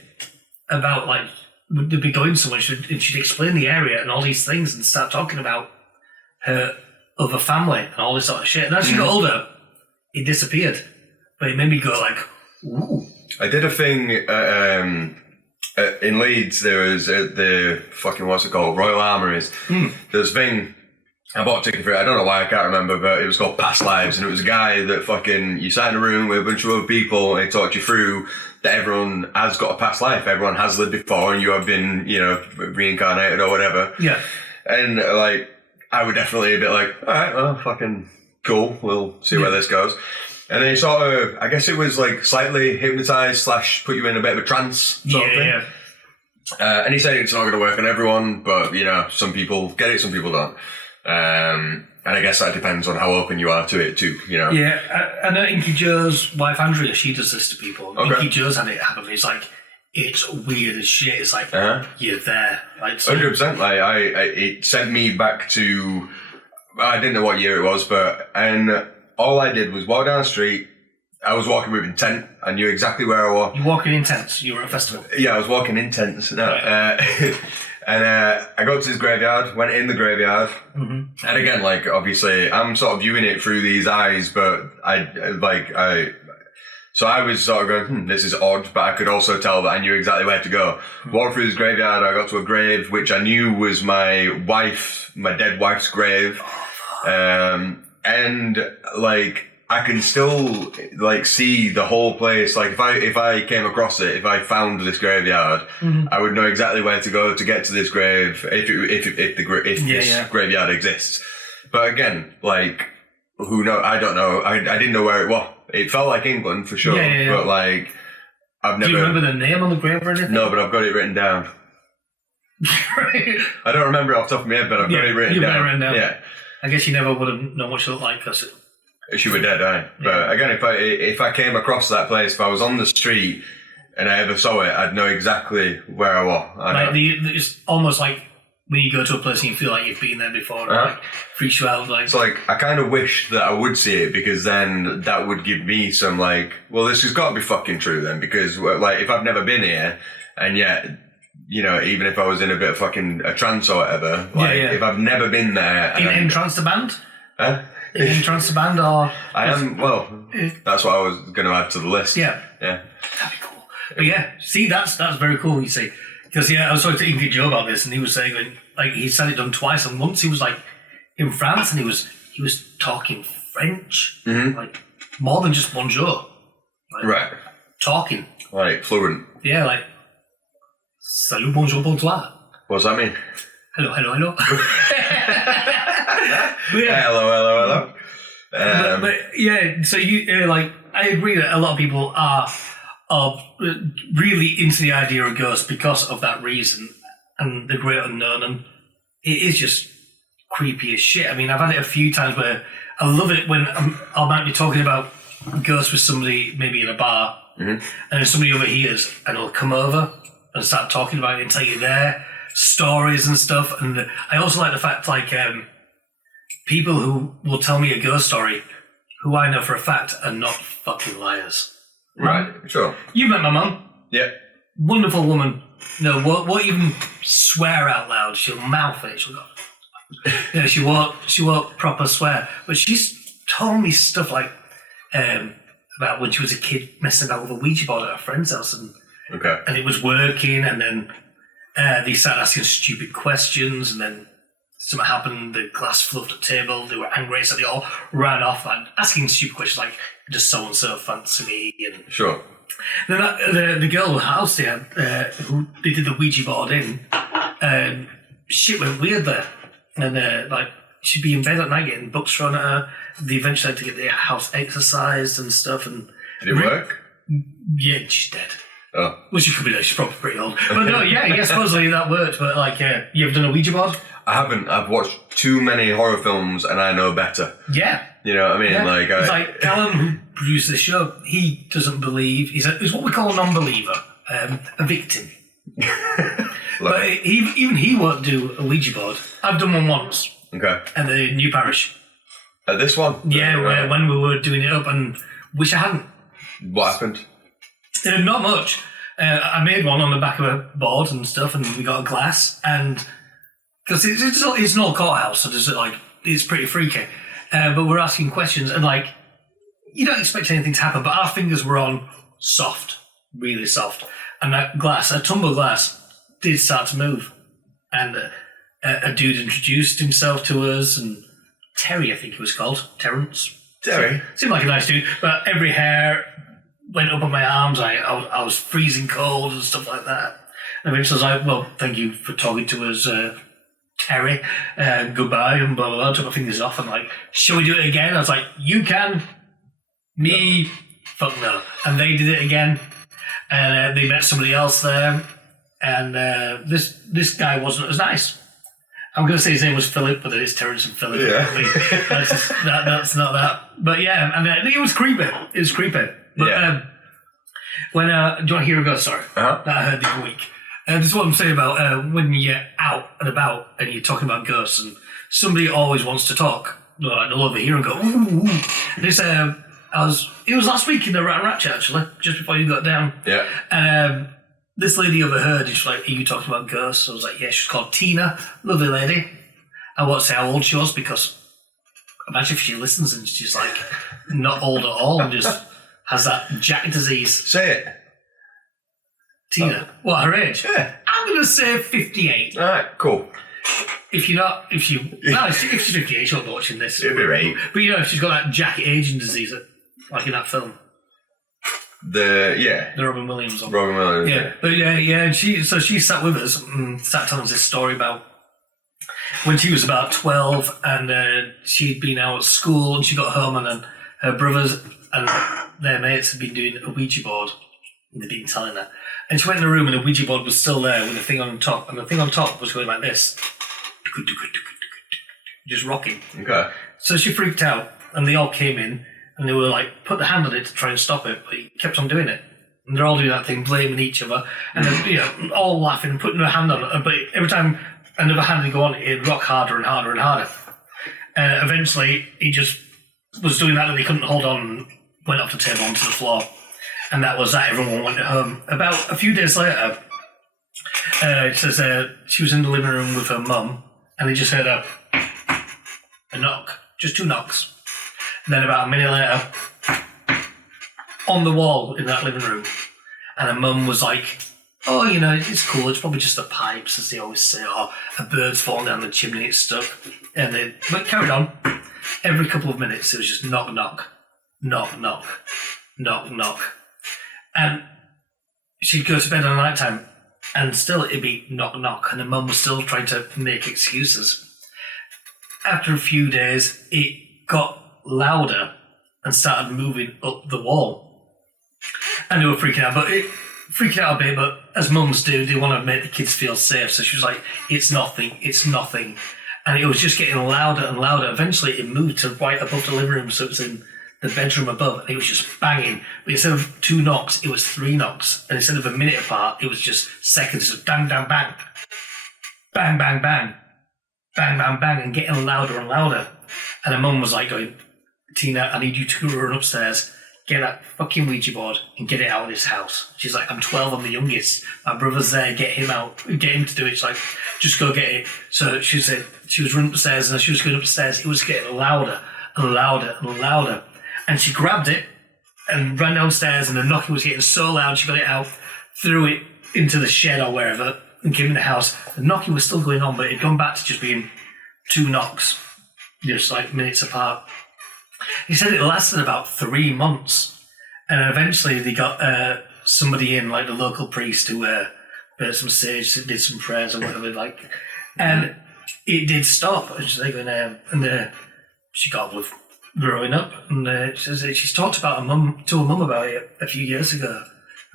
about, like, they'd be going somewhere, and she'd explain the area and all these things and start talking about her other family and all this sort of shit. And as she got older, it disappeared. But it made me go like, ooh. I did a thing in Leeds. There was the fucking, what's it called? Royal Armouries. There's a thing, I bought a ticket for it. I don't know why, I can't remember, but it was called Past Lives. And it was a guy that fucking, you sat in a room with a bunch of other people and he talked you through that everyone has got a past life. Everyone has lived before and you have been, reincarnated or whatever. Yeah. And like, I would definitely be like, all right, well, fucking cool. We'll see where this goes. And then he sort of, I guess it was like slightly hypnotized / put you in a bit of a trance sort of thing. Yeah. And he said it's not going to work on everyone, but some people get it, some people don't. And I guess that depends on how open you are to it too, Yeah, I know Inky Joe's wife Andrea, she does this to people. Okay. Inky Joe's had it happen. It's like, it's weird as shit. It's like, you're there. Like, 100%. Like, it sent me back to, I didn't know what year it was, and all I did was walk down the street. I was walking with intent. I knew exactly where I was. You're walking in tents? You were at a festival? Yeah, I was walking in tents. No. Right. And I got to this graveyard, went in the graveyard. And again, like, obviously, I'm sort of viewing it through these eyes, but so I was sort of going, this is odd, but I could also tell that I knew exactly where to go. Walked through this graveyard, I got to a grave, which I knew was my dead wife's grave. And like, I can still like see the whole place. Like if I came across it, if I found this graveyard, I would know exactly where to go to get to this grave if this graveyard exists. But again, like, who knows? I don't know. I didn't know where it was. It felt like England for sure, but like I've never. Do you remember the name on the grave or anything? No, but I've got it written down. I don't remember it off the top of my head, but I've got it written down. Yeah. I guess you never would have known what she looked like because she were dead, aye. But again, if I came across that place, if I was on the street and I ever saw it, I'd know exactly where I was. It's almost like when you go to a place and you feel like you've been there before, like freaks you out. Like, it's like I kind of wish that I would see it, because then that would give me some like, well, this has got to be fucking true then, because like if I've never been here, and yet, you know, even if I was in a bit of fucking a trance or whatever, like if I've never been there, in entrance the band. Huh? Entrance the band, or I am. Well, that's what I was going to add to the list. Yeah, yeah, that'd be cool. But yeah, see, that's very cool. You see, because I was talking to Inky Joe about this, and he was saying like he's had it done twice, and once he was like in France, and he was talking French, like more than just bonjour, like, right? Talking Like fluent. Yeah, like salut, bonjour, bonsoir. What does that mean? Hello, hello, hello. Hello. But yeah, so you like, I agree that a lot of people are really into the idea of ghosts because of that reason and the great unknown, and it is just creepy as shit. I mean, I've had it a few times where I love it when I might be talking about ghosts with somebody, maybe in a bar, and then somebody overhears and they'll come over and start talking about it and tell you their stories and stuff. And I also like the fact, like, people who will tell me a ghost story who I know for a fact are not fucking liars. Right, sure. You met my mum. Yeah. Wonderful woman. No, won't even swear out loud. She'll mouth it. She'll go. She won't proper swear. But she's told me stuff like about when she was a kid messing about with a Ouija board at her friend's house, and it was working, and then they started asking stupid questions, and then something happened, the glass flew off the table, they were angry, so they all ran off, like, asking stupid questions like, does so-and-so fancy me? And sure. Then the girl in the house there, who they did the Ouija board in, shit went weird there. And like, she'd be in bed at night getting books thrown at her. They eventually had to get the house exercised and stuff. And did it work? Yeah, she's dead. Oh. Well, she could be dead, she's probably pretty old. But no, yeah, supposedly that worked. But like, you ever done a Ouija board? I haven't. I've watched too many horror films and I know better. Yeah. You know what I mean? Yeah. Like, it's like Callum, who produced this show, he doesn't believe. He's what we call a non-believer, a victim. But even he won't do a Ouija board. I've done one once. Okay. At the new parish. At this one? Yeah, when we were doing it up, and wish I hadn't. What happened? Not much. I made one on the back of a board and stuff, and we got a glass, and because it's an old courthouse, so it's pretty freaky. But we're asking questions, and like, you don't expect anything to happen, but our fingers were on soft, really soft, and that glass, a tumbler glass, did start to move, and a dude introduced himself to us, and Terry, I think he was called, Terrence. Terry seemed like a nice dude, but every hair went up on my arms. I was freezing cold and stuff like that. And eventually I was like, well, thank you for talking to us, Terry. Goodbye, and blah, blah, blah. Took my fingers off and like, shall we do it again? I was like, you can. Me, no. Fuck no. And they did it again. And they met somebody else there. And this guy wasn't as nice. I'm going to say his name was Philip, but it's Terrence and Philip. Yeah. I mean, that's not that. But yeah, and it was creepy. It was creepy. But yeah. When do you want to hear a ghost story that I heard the other week? This is what I'm saying about when you're out and about and you're talking about ghosts, and somebody always wants to talk. They'll overhear and go, ooh. This, it was last week in the Rat and Ratchet, actually, just before you got down. Yeah. And this lady overheard, and she's like, are you talking about ghosts? I was like, yeah, she's called Tina, lovely lady. I won't say how old she was, because imagine if she listens and she's like not old at all and just has that Jack disease. Say it. Tina. What, her age? Yeah. I'm going to say 58. All right, cool. If she's 58, she'll be watching this. It'll be right. But you know, if she's got that Jack aging disease, like in that film. The Robin Williams one. Robin Williams. Yeah. But yeah, and she sat with us and sat telling us this story about when she was about 12 and she'd been out at school and she got home and then her brothers and their mates had been doing a Ouija board and they'd been telling her. And she went in the room and the Ouija board was still there with the thing on top, and the thing on top was going like this. Just rocking. Okay. So she freaked out and they all came in and they were like, put their hand on it to try and stop it, but he kept on doing it. And they're all doing that thing, blaming each other, and then, all laughing, putting their hand on it. But every time another hand would go on, it'd rock harder and harder and harder. Eventually, he just was doing that and he couldn't hold on, went off the table onto the floor. And that was that. Everyone went home. About a few days later, it says she was in the living room with her mum, and he just heard a knock, just 2 knocks. And then about a minute later, on the wall in that living room, and her mum was like, "Oh, you know, it's cool. It's probably just the pipes, as they always say, or a bird's fallen down the chimney, it's stuck." But carried on. Every couple of minutes, it was just knock, knock, knock, knock, knock, knock. And she'd go to bed at night time, and still it'd be knock, knock, and her mum was still trying to make excuses. After a few days, it got louder and started moving up the wall. And they were freaking out, freaking out a bit, but as mums do, they want to make the kids feel safe. So she was like, "It's nothing, it's nothing." And it was just getting louder and louder. Eventually, it moved to right above the living room, so it was in the bedroom above, and it was just banging. But instead of 2 knocks, it was 3 knocks. And instead of a minute apart, it was just seconds. Just bang, bang, bang. Bang, bang, bang. Bang, bang, bang, and getting louder and louder. And her mum was like going, "Tina, I need you to run upstairs, get that fucking Ouija board and get it out of this house." She's like, "I'm 12, I'm the youngest. My brother's there, get him out, get him to do it." She's like, "Just go get it." So she said she was running upstairs, and as she was going upstairs, it was getting louder and louder and louder. And she grabbed it and ran downstairs, and the knocking was getting so loud, she got it out, threw it into the shed or wherever, and came in the house. The knocking was still going on, but it had gone back to just being 2 knocks, just like minutes apart. He said it lasted about 3 months, and eventually they got somebody in, like the local priest, who burnt some sage, did some prayers or whatever, like, and it did stop. And she's like, she got with growing up, and she says she's talked about her mum about it a few years ago.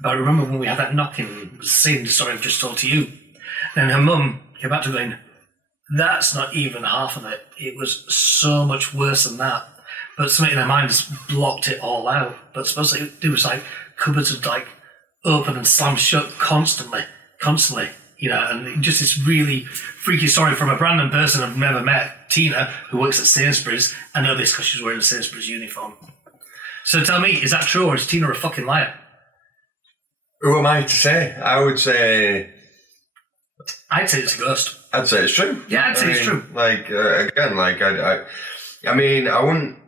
About, remember when we had that knocking, it was the same story I've just told to you. And her mum came back to going, "That's not even half of it. It was so much worse than that." But something in her mind just blocked it all out. But supposedly it was like cupboards would like open and slam shut constantly, you know, and just this really freaky story from a random person I've never met, Tina, who works at Sainsbury's. I know this because she's wearing a Sainsbury's uniform. So tell me, is that true, or is Tina a fucking liar? Who am I to say? I would say... I'd say it's a ghost. I'd say it's true. Yeah, I'd say it's true. Like, again, like, I mean, I wouldn't...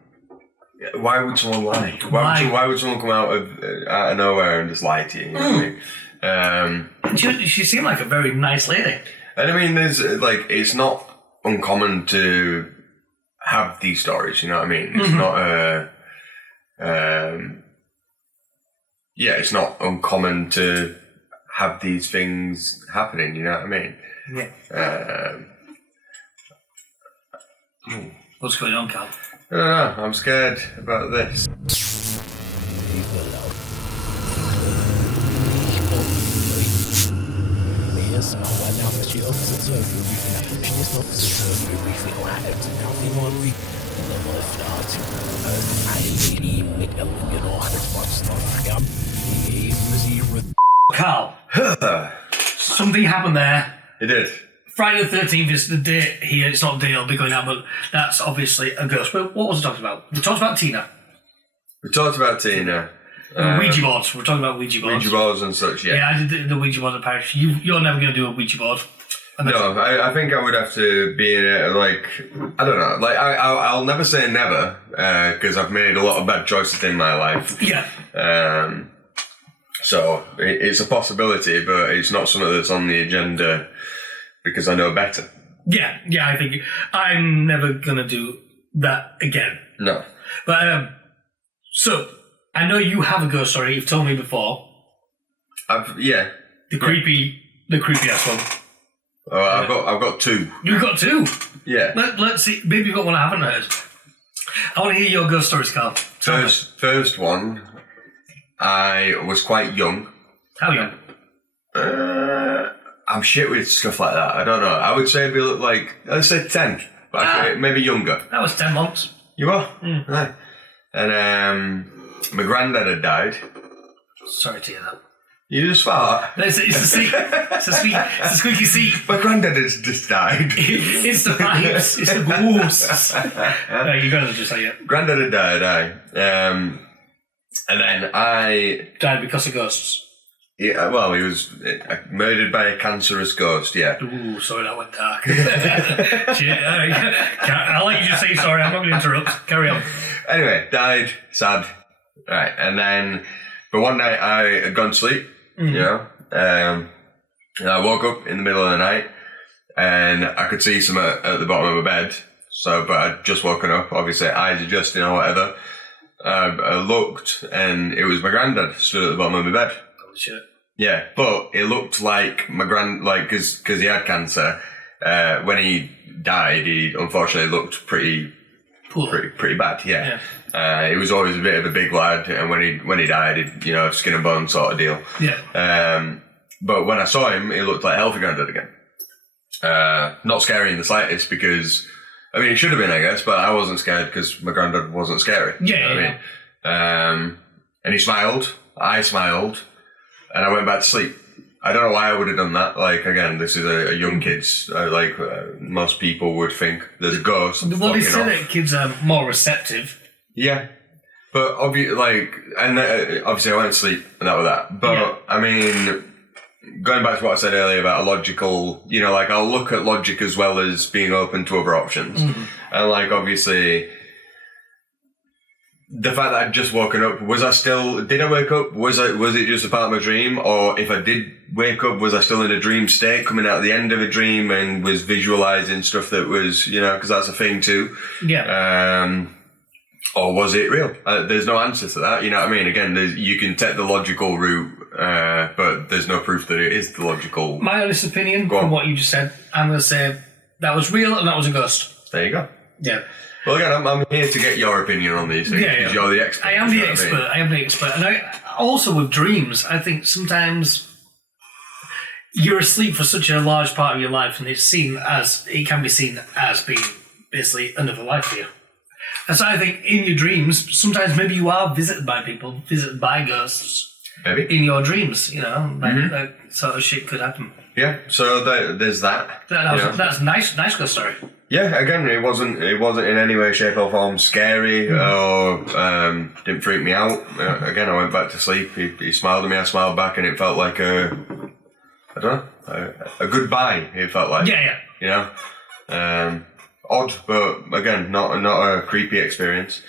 Why would someone lie? Why would someone come out of nowhere and just lie to you? You know what I mean? She seemed like a very nice lady. And I mean, there's, like, it's not uncommon to have these stories, you know what I mean? It's not it's not uncommon to have these things happening, you know what I mean? Yeah. What's going on, Carl? I don't know, I'm scared about this. Carl, something happened there. It did. Friday the 13th is the date here. It's not the date it'll be going out, but that's obviously a ghost. But what was it talking about? We talked about Tina. Ouija boards. We're talking about Ouija boards. Ouija boards and such, yeah. Yeah, I did the Ouija board at Parish. You're never going to do a Ouija board. No, I think I would have to be in it, like, I don't know. Like, I'll never say never, because I've made a lot of bad choices in my life. Yeah. So, it's a possibility, but it's not something that's on the agenda because I know better. Yeah, I think I'm never going to do that again. No. But, so, I know you have a ghost story. You've told me before. Yeah. The creepy ass one. Oh, I've got 2. You've got 2? Yeah. Let's see. Maybe you've got one I haven't heard. I want to hear your ghost stories, Carl. First one, I was quite young. How young? I'm shit with stuff like that. I don't know. I would say let's say 10. But maybe younger. That was 10 months. You are? Right. And my granddad had died. Sorry to hear that. You just fart. It's the seat. It's the squeaky seat. My granddad has just died. It's the pipes. It's the ghosts. No, you're going to just say it. Granddad had died, and then I... Died because of ghosts. Yeah, well, he was murdered by a cancerous ghost, yeah. Ooh, sorry, that went dark. Shit, I'll let you just say sorry, I'm not going to interrupt. Carry on. Anyway, died, sad. Right, and then... But one night I had gone to sleep, you know, and I woke up in the middle of the night and I could see something at the bottom of my bed. So, but I'd just woken up, obviously, eyes adjusting or whatever. I looked and it was my granddad stood at the bottom of my bed. Oh, shit. Yeah, but it looked like my because he had cancer. When he died, he unfortunately looked pretty bad. Yeah. He was always a bit of a big lad, and when he died, skin and bone sort of deal. Yeah. But when I saw him, he looked like a healthy granddad again. Not scary in the slightest because, I mean, it should have been, I guess, but I wasn't scared because my granddad wasn't scary. Yeah. I mean, and he smiled. I smiled. And I went back to sleep. I don't know why I would have done that. Like, again, this is a young kid's, most people would think there's a ghost. Well, they say that kids are more receptive. Yeah. But, obviously I went to sleep and that was that. But, yeah. I mean, going back to what I said earlier about a logical, I'll look at logic as well as being open to other options. Mm-hmm. And, obviously... The fact that I'd just woken up, did I wake up? Was it just a part of my dream? Or if I did wake up, was I still in a dream state coming out at the end of a dream and was visualizing stuff that was, because that's a thing too. Yeah. Or was it real? There's no answer to that, you know what I mean? Again, you can take the logical route, but there's no proof that it is the logical. My honest opinion from what you just said, I'm going to say that was real and that was a ghost. There you go. Yeah. Well, again, I'm here to get your opinion on these things because you're the expert. I am the expert. And also with dreams, I think sometimes you're asleep for such a large part of your life and it can be seen as being basically another life for you. And so I think in your dreams, sometimes maybe you are visited by people, visited by ghosts. Maybe. In your dreams, that sort of shit could happen. Yeah, so there's that. That's a nice ghost story. Yeah, again, it wasn't in any way, shape or form scary or didn't freak me out. Again, I went back to sleep. He smiled at me, I smiled back, and it felt like a goodbye. It felt like odd, but again, not a creepy experience.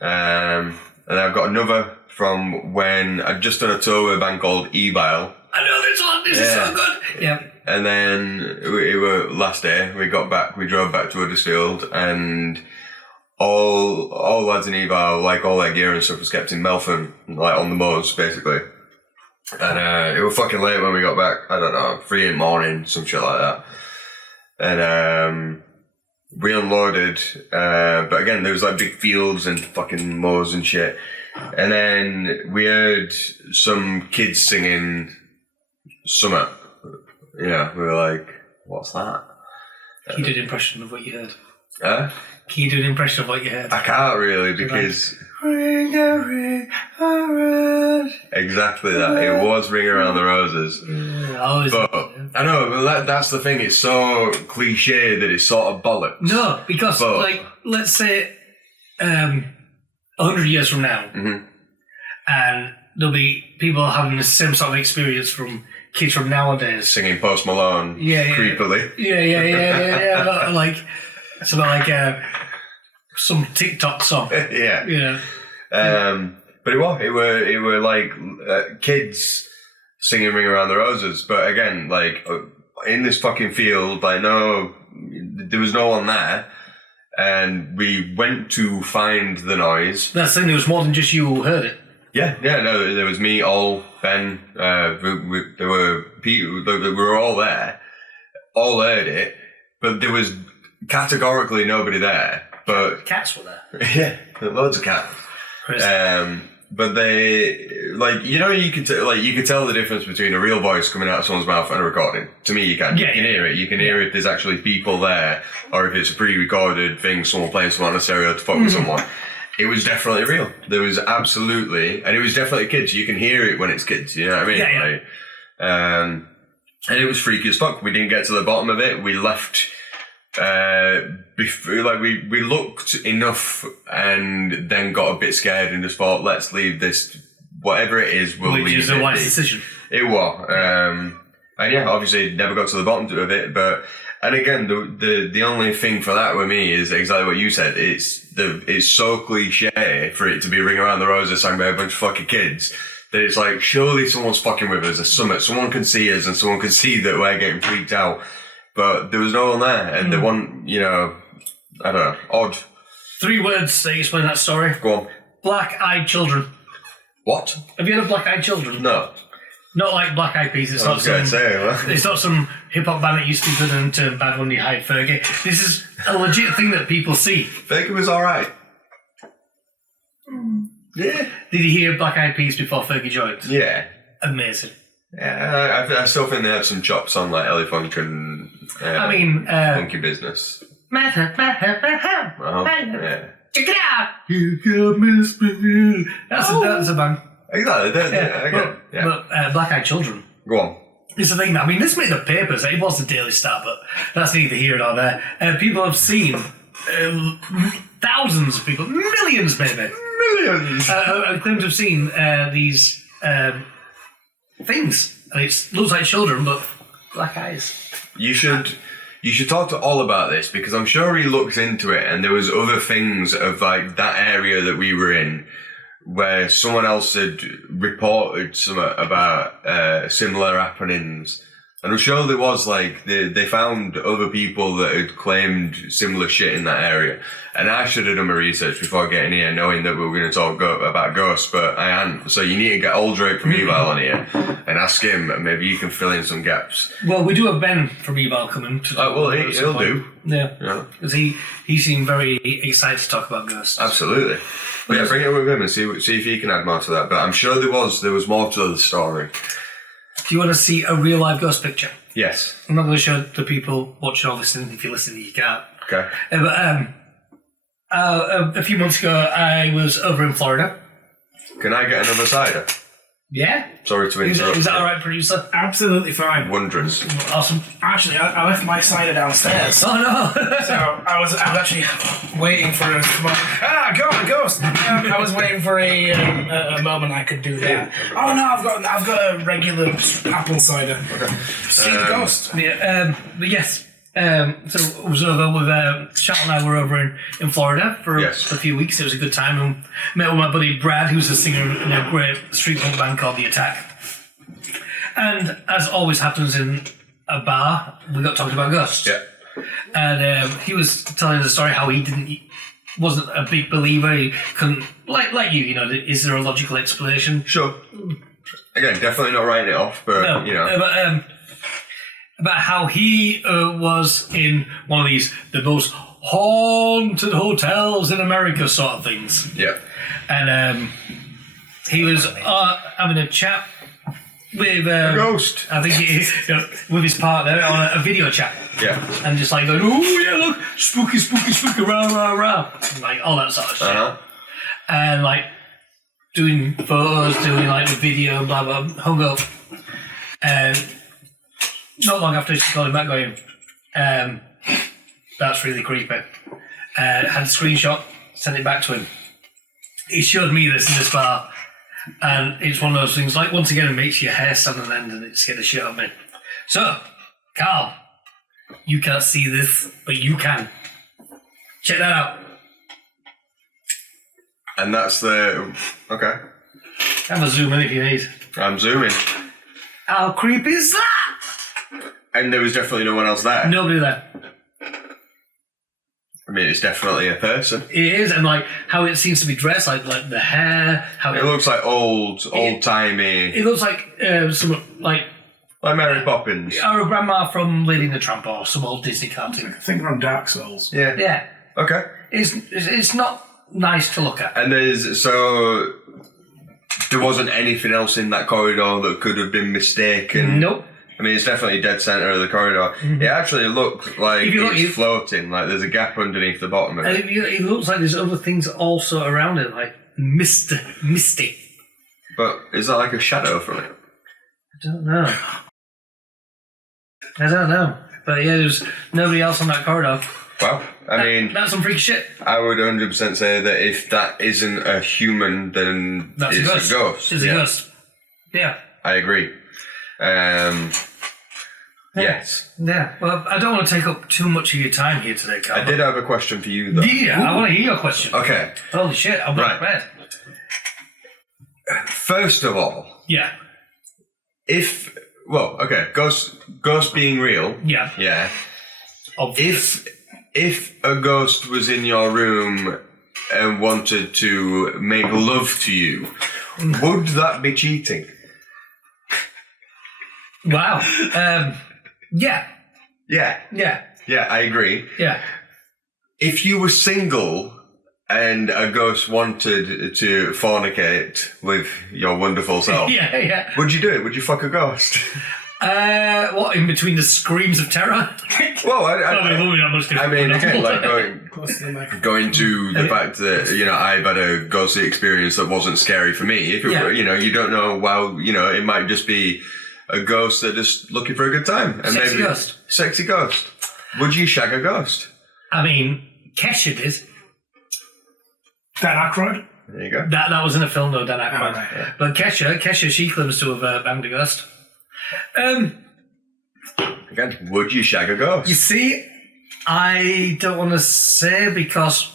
And I've got another from when I'd just done a tour with a band called Evil. I know this one. This is so good. Yeah. And then it were last day. We drove back to Huddersfield, and all lads in Evil, all their gear and stuff was kept in Meltham, on the moors, basically. And it was fucking late when we got back. I don't know, 3 in the morning, some shit like that. And we unloaded, but again, there was big fields and fucking moors and shit. And then we heard some kids singing Summer. Yeah, we were like, what's that? Can you do an impression of what you heard? Huh? Can you do an impression of what you heard? I can't really because... Ring a ring around. Exactly that. It was Ring Around the Roses. But I know, but that's the thing. It's so cliche that it's sort of bollocks. No, because let's say 100 years from now, and there'll be people having the same sort of experience from kids from nowadays. Singing Post Malone creepily. Yeah. Some TikTok song. Yeah. But it were kids singing Ring Around the Roses. But again, in this fucking field, there was no one there. And we went to find the noise. That's the thing, there was more than just you who heard it. Yeah, no, there was me, Ben, there were people, we were all there, all heard it, but there was categorically nobody there, but... Cats were there. Yeah, loads of cats. Crazy. But they, you could tell the difference between a real voice coming out of someone's mouth and a recording. To me, you can. You can hear it. You can hear if there's actually people there, or if it's a pre-recorded thing, someone playing someone on a stereo to fuck with someone. it was definitely real. There was absolutely, and it was definitely kids. You can hear it when it's kids. You know what I mean? Yeah. Like, and it was freaky as fuck. We didn't get to the bottom of it. We left. Before, like we looked enough and then got a bit scared and just thought, let's leave this. Whatever it is, we'll leave it. Which is a wise decision. It was. And yeah, obviously never got to the bottom of it, but and again the only thing for that with me is exactly what you said. It's so cliche for it to be Ring Around the Rosy sung by a bunch of fucking kids that it's like, surely someone's fucking with us. Someone can see us and someone can see that we're getting freaked out. But there was no one there, and the one, I don't know, odd. 3 words to explain that story. Go on. Black-eyed children. What? Have you heard of black-eyed children? No. Not like Black Eyed Peas. It's not some. It's not some hip hop band that used to be good and turned bad when you hide Fergie. This is a legit thing that people see. Fergie was all right. Yeah. Did you hear Black Eyed Peas before Fergie joined? Yeah. Amazing. Yeah, I still think they have some chops on like Ellie Funk and Funky Business. Yeah. Check it out. You got me spinning. That's a band. Exactly. But Black Eyed Children. Go on. It's the thing. I mean, this made the papers. It was the Daily Star, but that's neither here nor there. People have seen thousands of people, millions maybe. Millions. Claim to have seen these things, and it looks like children, but black eyes. You should talk to Ol about this, because I'm sure he looked into it, and there was other things of like that area that we were in where someone else had reported something about similar happenings. And I'm sure there was like, they found other people that had claimed similar shit in that area. And I should have done my research before getting here, knowing that we were going to talk about ghosts, but I hadn't. So you need to get Old Drake from Evil on here and ask him, and maybe you can fill in some gaps. Well, we do have Ben from Evil coming to talk. Well, he'll do. Yeah. Because he seemed very excited to talk about ghosts. Absolutely. But yeah, bring it with him and see if he can add more to that. But I'm sure there was more to the story. Do you want to see a real live ghost picture? Yes. I'm not going to show the people watching or listening. If you're listening, you can't. Okay. But a few months ago, I was over in Florida. Can I get another cider? Yeah. Sorry to interrupt. Is that all right, producer? Absolutely fine. Wondrous. Awesome. Actually, I left my cider downstairs. Oh no! So I was actually waiting for a go on, ghost. I was waiting for a moment I could do that. Oh no, I've got a regular apple cider. Okay. See the ghost. Yeah. But yes. So I was over with Charlotte and I were over in Florida for a few weeks. It was a good time, and met with my buddy Brad, who's a singer in a great street punk band called The Attack. And as always happens in a bar, we got talking about ghosts. Yeah. And he was telling us a story how he wasn't a big believer. He couldn't, like you know, is there a logical explanation? Sure. Again, definitely not writing it off, but No, you know. About how he was in one of the most haunted hotels in America sort of things. Yeah. And he was having a chat with... a ghost. I think with his partner on a video chat. Yeah. And just like going, oh yeah, look, spooky, rah. Like all that sort of shit. Uh-huh. And like doing photos, doing like the video, blah, blah, hung up. And... not long after, she called him back going, that's really creepy. Had a screenshot, sent it back to him. He showed me this in this bar, and it's one of those things, like, once again, it makes your hair stand on end and it scared the shit out of me. So, Carl, you can't see this, but you can. Check that out. And that's the... Okay. Have a zoom in if you need. I'm zooming. How creepy is that? And there was definitely no one else there. Nobody there. I mean, it's definitely a person. It is, and like how it seems to be dressed, like the hair, how It looks like old-timey... It looks like some like Mary Poppins. or a grandma from Lady and the Tramp or some old Disney cartoon. I think we're on Dark Souls. Yeah. Yeah, Okay. it's not nice to look at. And there wasn't anything else in that corridor that could have been mistaken. Nope. I mean, it's definitely dead center of the corridor. It actually looks like it's floating, like there's a gap underneath the bottom of it. It looks like there's other things also around it, like misty. But is that like a shadow from it? I don't know. But yeah, there's nobody else on that corridor. Well, I mean... That's some freaky shit. I would 100% say that if that isn't a human, then it's a ghost. It's a ghost. Yeah. I agree. Yes. Yeah. Well, I don't want to take up too much of your time here today, Carl. I did have a question for you, though. Yeah, I want to hear your question. Okay. Holy shit, I'm not prepared. First of all... Yeah. Ghost being real. Yeah. Yeah. Obvious. If a ghost was in your room and wanted to make love to you, would that be cheating? Wow. Yeah. Yeah. Yeah. Yeah, I agree. Yeah. If you were single and a ghost wanted to fornicate with your wonderful self, yeah. would you do it? Would you fuck a ghost? What, in between the screams of terror? Well, I mean, again, like going to the fact that, I've had a ghostly experience that wasn't scary for me. If it were, you don't know, it might just be a ghost that just looking for a good time. And Sexy ghost. Sexy ghost. Would you shag a ghost? I mean, Kesha did. Dan Aykroyd? There you go. That was in a film, though, Dan Aykroyd. Oh, right, yeah. But Kesha, she claims to have banged a ghost. Again, would you shag a ghost? You see, I don't want to say because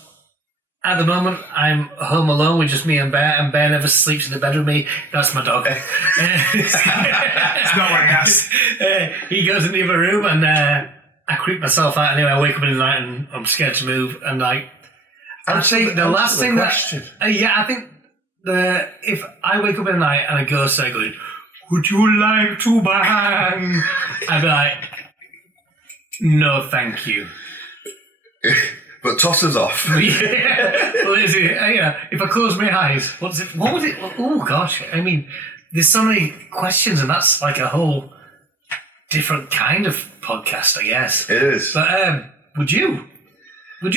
at the moment I'm home alone with just me and Bear never sleeps in the bed with me. That's my dog. It's not what he has. He goes in the other room and I creep myself out anyway. I wake up in the night and I'm scared to move. And I think the last thing I think if I wake up in the night and a ghost starts going, would you like to bang? I'd be like, no, thank you. But toss us off. If I close my eyes, what would it? Oh gosh! I mean, there's so many questions, and that's like a whole different kind of podcast, I guess. It is. But would you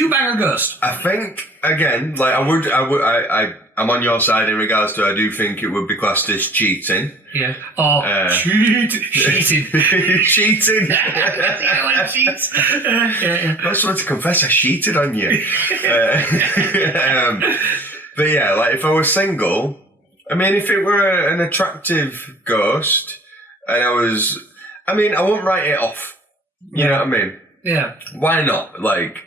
bang a ghost? I think again, like I'm on your side in regards to I do think it would be classed as cheating. Yeah. Or cheating. Cheating. You don't want to cheat. I just wanted to confess I cheated on you. But yeah, like if I was single, I mean, if it were an attractive ghost, and I wouldn't write it off. You know what I mean? Yeah. Why not? Like,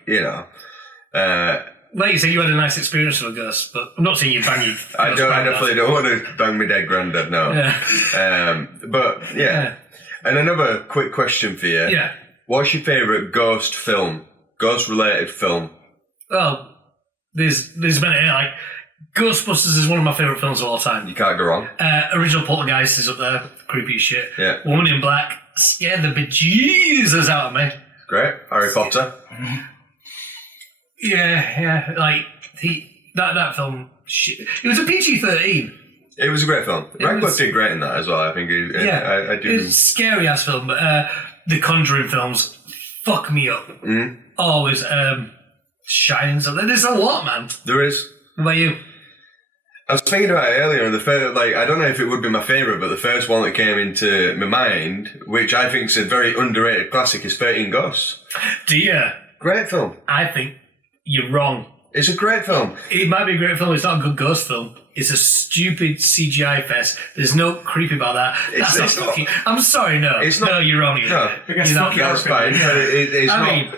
like you say, you had a nice experience with a ghost, but I'm not saying you bang your I definitely don't want to bang my dead granddad, no. Yeah. But yeah. And another quick question for you. Yeah. What's your favourite ghost film? Ghost-related film? Well, there's many, like, Ghostbusters is one of my favourite films of all time. You can't go wrong. Original Poltergeist is up there, creepy as shit. Yeah. Woman in Black scared the bejesus out of me. Great. Harry Potter. Yeah, like that film. Shit. It was a PG-13. It was a great film. Radcliffe did great in that as well. I think. I do. It's a scary ass film, but the Conjuring films fuck me up. Mm. Always. Shining something. There's a lot, man. There is. What about you? I was thinking about it earlier, and I don't know if it would be my favourite, but the first one that came into my mind, which I think is a very underrated classic, is 13 Ghosts. Dear. Great film. I think you're wrong. It's a great film. It might be a great film. It's not a good ghost film. It's a stupid CGI fest. There's no creepy about that. That's not fucking... I'm sorry, no. It's not... No, you're wrong. No. That's fine. It's not... mean,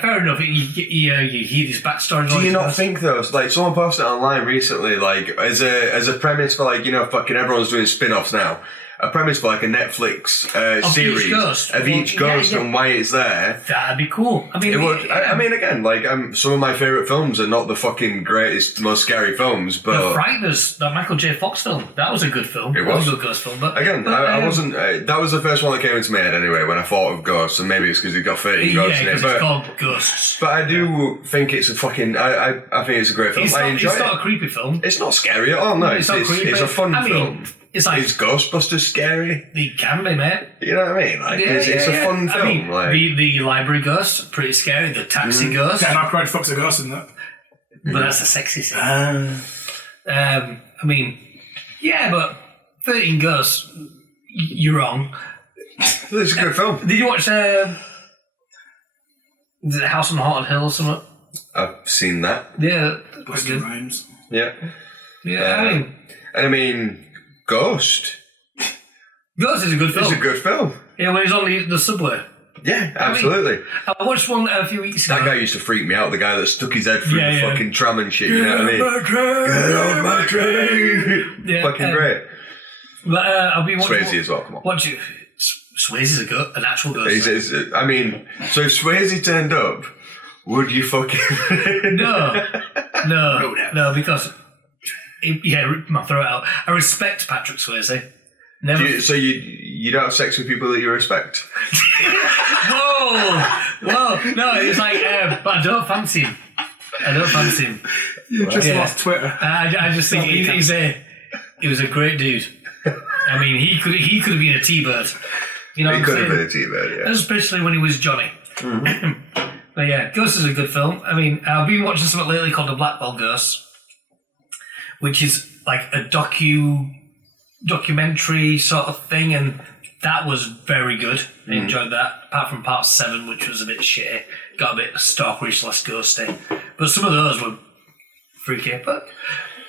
fair enough. You hear this backstory. Do you not think, though, like, someone posted online recently, like, as a premise for, like, fucking everyone's doing spin-offs now, a premise for, like, a Netflix series of each ghost and why it's there. That'd be cool. I mean, it would. I mean, again, like, some of my favourite films are not the fucking greatest, most scary films, but... The Frighteners, that Michael J. Fox film, that was a good film. It was a good ghost film, but... Again, I wasn't... that was the first one that came into my head, anyway, when I thought of ghosts, and maybe it's because it got 13 ghosts in it. Yeah, because it's called Ghosts. But I do think it's a fucking... I think it's a great film. I enjoy it. It's not a creepy film. It's not scary at all, no. It's a fun film. It's like... Is Ghostbusters scary? It can be, mate. You know what I mean? Like, it's a fun film. I mean, like... the library ghost, pretty scary. The taxi ghost. Dan Aykroyd fucks a ghost in that. But that's a sexy scene. I mean, yeah, but 13 Ghosts, you're wrong. It's a good film. Did you watch is it House on the Haunted Hill or something? I've seen that. Yeah. Buster Rhymes. Yeah. Yeah, I mean, Ghost. Ghost is a good film. It's a good film. Yeah, when he's on the subway. Yeah, absolutely. I watched one a few weeks ago. That guy used to freak me out, the guy that stuck his head through the fucking tram and shit, you know what I mean? Get off my train! Yeah, fucking great. But I'll be watching... Swayze as well, come on. Swayze's an actual ghost. I mean, so if Swayze turned up, would you fucking... No, because... ripped my throat out. I respect Patrick Swayze. Never. So you don't have sex with people that you respect? Whoa! No, it's like, but I don't fancy him. You just lost Twitter. I just think he was a great dude. I mean, he could have been a T-Bird. You know, he could have been a T-Bird, yeah. Especially when he was Johnny. Mm-hmm. But yeah, Ghost is a good film. I mean, I've been watching something lately called The Blackwell Ghost, which is like a documentary sort of thing, and that was very good. I enjoyed that, apart from part 7, which was a bit shitty. Got a bit stalkerish, less ghosty. But some of those were freaky. But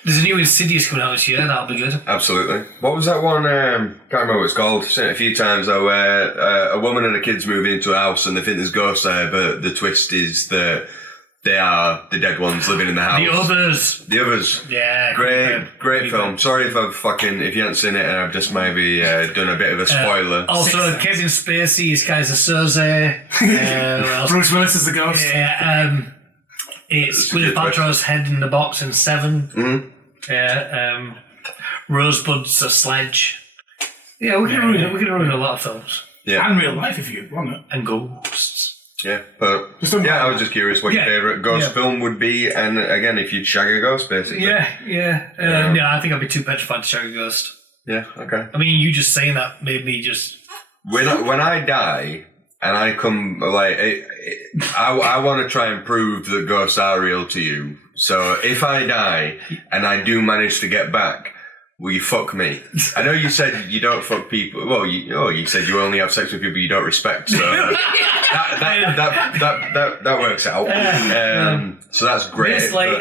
there's a new Insidious coming out this year, that'll be good. Absolutely. What was that one? Can't remember what it's called. I've seen it a few times though, where a woman and her kids move into a house and they think there's ghosts there, but the twist is that they are the dead ones living in the house. The others. Yeah. Great film. Sorry if you haven't seen it and I've just maybe done a bit of a spoiler. Also, Kevin Spacey is Kaiser Soze. Bruce Willis is the ghost. Yeah. It's Gwyneth Paltrow's head in the box in 7. Mm-hmm. Yeah. Rosebud's a sledge. Yeah, we can ruin a lot of films. Yeah. And real life if you want it. And ghosts. Yeah, but I was just curious what your favourite ghost film would be, and again, if you'd shag a ghost, basically. Yeah, I think I'd be too petrified to shag a ghost. Yeah, okay. I mean, you just saying that made me just... When I die, and I come, I want to try and prove that ghosts are real to you, so if I die, and I do manage to get back, will you fuck me? I know you said you don't fuck people. Well, you said you only have sex with people you don't respect. So that works out. So that's great. It's like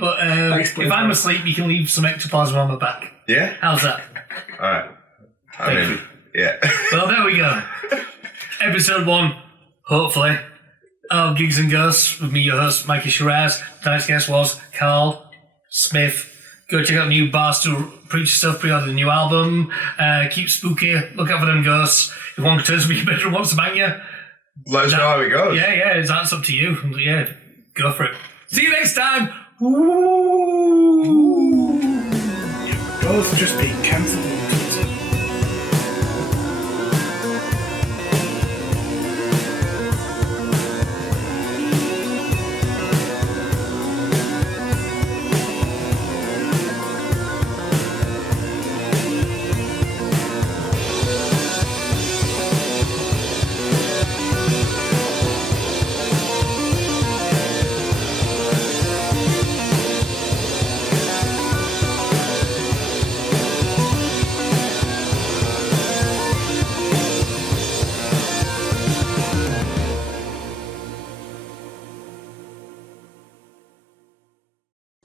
but if I'm asleep, you can leave some ectoplasm on my back. Yeah. How's that? All right. I mean, yeah. Well, there we go. Episode 1, hopefully, of Gigs and Ghosts with me, your host, Mikey Shiraz. Tonight's guest was Karl Smith. Go check out the new Stool Preachers stuff, pre-order the new album. Keep spooky, look out for them ghosts. If one turns me better and wants to bang you, let us know how it goes. Yeah, that's up to you. Yeah, go for it. See you next time. Ooh. Both just being cancelled.